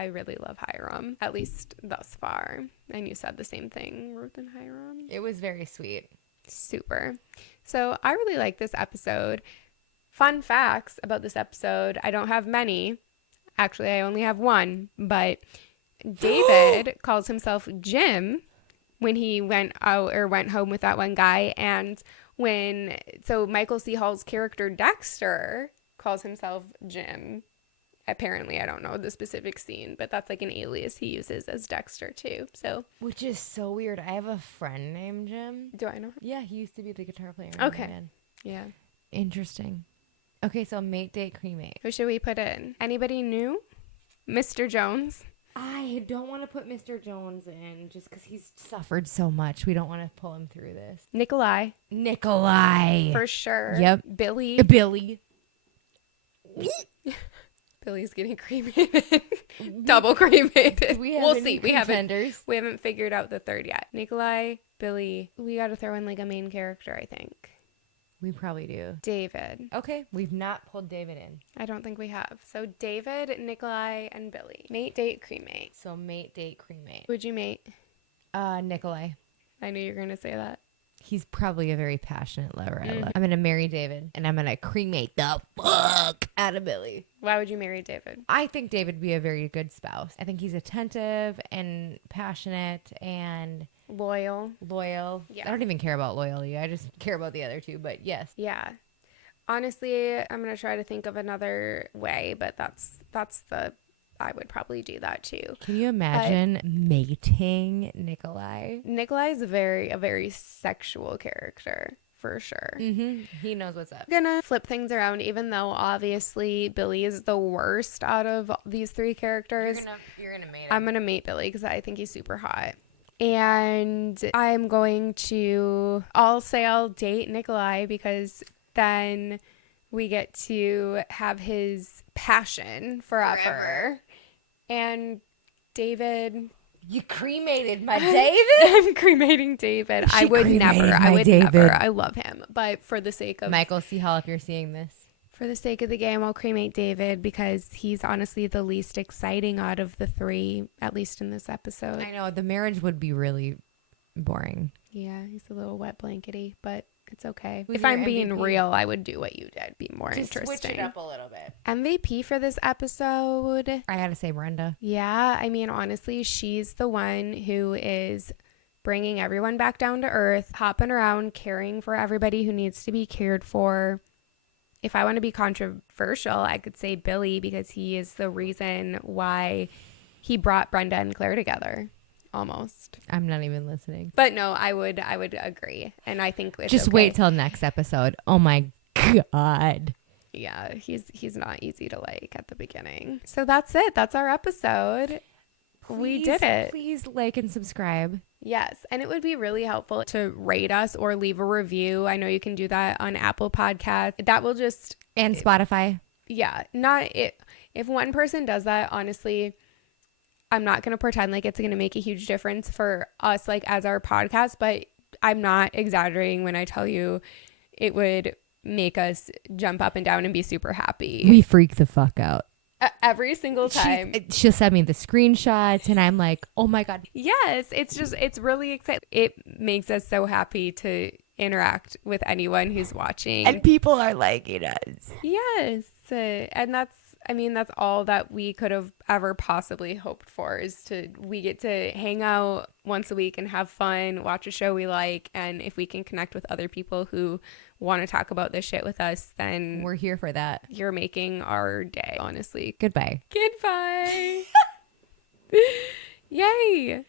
really love Hiram, at least thus far. And you said the same thing, Ruth and Hiram. It was very sweet. Super. So I really like this episode. Fun facts about this episode. I don't have many. Actually, I only have one. But David calls himself Jim when he went home with that one guy. And so Michael C. Hall's character Dexter calls himself Jim. Apparently, I don't know the specific scene, but that's like an alias he uses as Dexter too. So, which is so weird. I have a friend named Jim. Do I know him? Yeah, he used to be the guitar player. Okay. Yeah. Interesting. Okay, so mate, date, cremate. Who should we put in? Anybody new? Mr. Jones. I don't want to put Mr. Jones in just because he's suffered so much. We don't want to pull him through this. Nikolai. For sure. Yep. Billy. Billy's getting cremated. Double cremated. We'll see. We haven't figured out the third yet. Nikolai, Billy. We got to throw in like a main character, I think. We probably do. David. Okay. We've not pulled David in. I don't think we have. So David, Nikolai, and Billy. Mate, date, cremate. So mate, date, cremate. Would you mate? Nikolai. I knew you were going to say that. He's probably a very passionate lover. I'm going to marry David, and I'm going to cremate the fuck out of Billy. Why would you marry David? I think David would be a very good spouse. I think he's attentive and passionate and loyal. Yeah. I don't even care about loyalty. I just care about the other two, but yes. Yeah. Honestly, I'm going to try to think of another way, but that's the I would probably do that too. Can you imagine mating Nikolai? Nikolai is a very sexual character. For sure. Mm-hmm. He knows what's up. I'm gonna flip things around, even though obviously Billy is the worst out of these three characters. You're gonna mate him. I'm gonna mate Billy because I think he's super hot. And I'm going to, I'll date Nikolai because then we get to have his passion forever. And David... You cremated my David? I'm cremating David. I would never. I love him. But for the sake of... Michael C. Hall, if you're seeing this. For the sake of the game, I'll cremate David because he's honestly the least exciting out of the three, at least in this episode. I know. The marriage would be really boring. Yeah, he's a little wet blankety, but it's okay. Who's if your I'm being MVP? real, I would do what you did. Be more Just interesting. switch it up a little bit. MVP for this episode. I gotta say Brenda. Yeah, I mean, honestly, she's the one who is bringing everyone back down to earth, hopping around, caring for everybody who needs to be cared for. If I want to be controversial, I could say Billy because he is the reason why he brought Brenda and Claire together. Almost. I'm not even listening. But no, I would agree. And I think it's just okay. wait till next episode. Oh my God. Yeah, he's not easy to like at the beginning. So that's it. That's our episode. We did it. Please like and subscribe. Yes. And it would be really helpful to rate us or leave a review. I know you can do that on Apple Podcasts. That will just... And Spotify. Yeah. Not it. If one person does that, honestly, I'm not going to pretend like it's going to make a huge difference for us, like as our podcast, but I'm not exaggerating when I tell you it would make us jump up and down and be super happy. We freak the fuck out. Every single time. She'll send me the screenshots and I'm like, oh my God. Yes, it's really exciting. It makes us so happy to interact with anyone who's watching. And people are liking us. Yes. And that's all that we could have ever possibly hoped for is we get to hang out once a week and have fun, watch a show we like. And if we can connect with other people who want to talk about this shit with us, then we're here for that. You're making our day, honestly. Goodbye. Goodbye. Yay.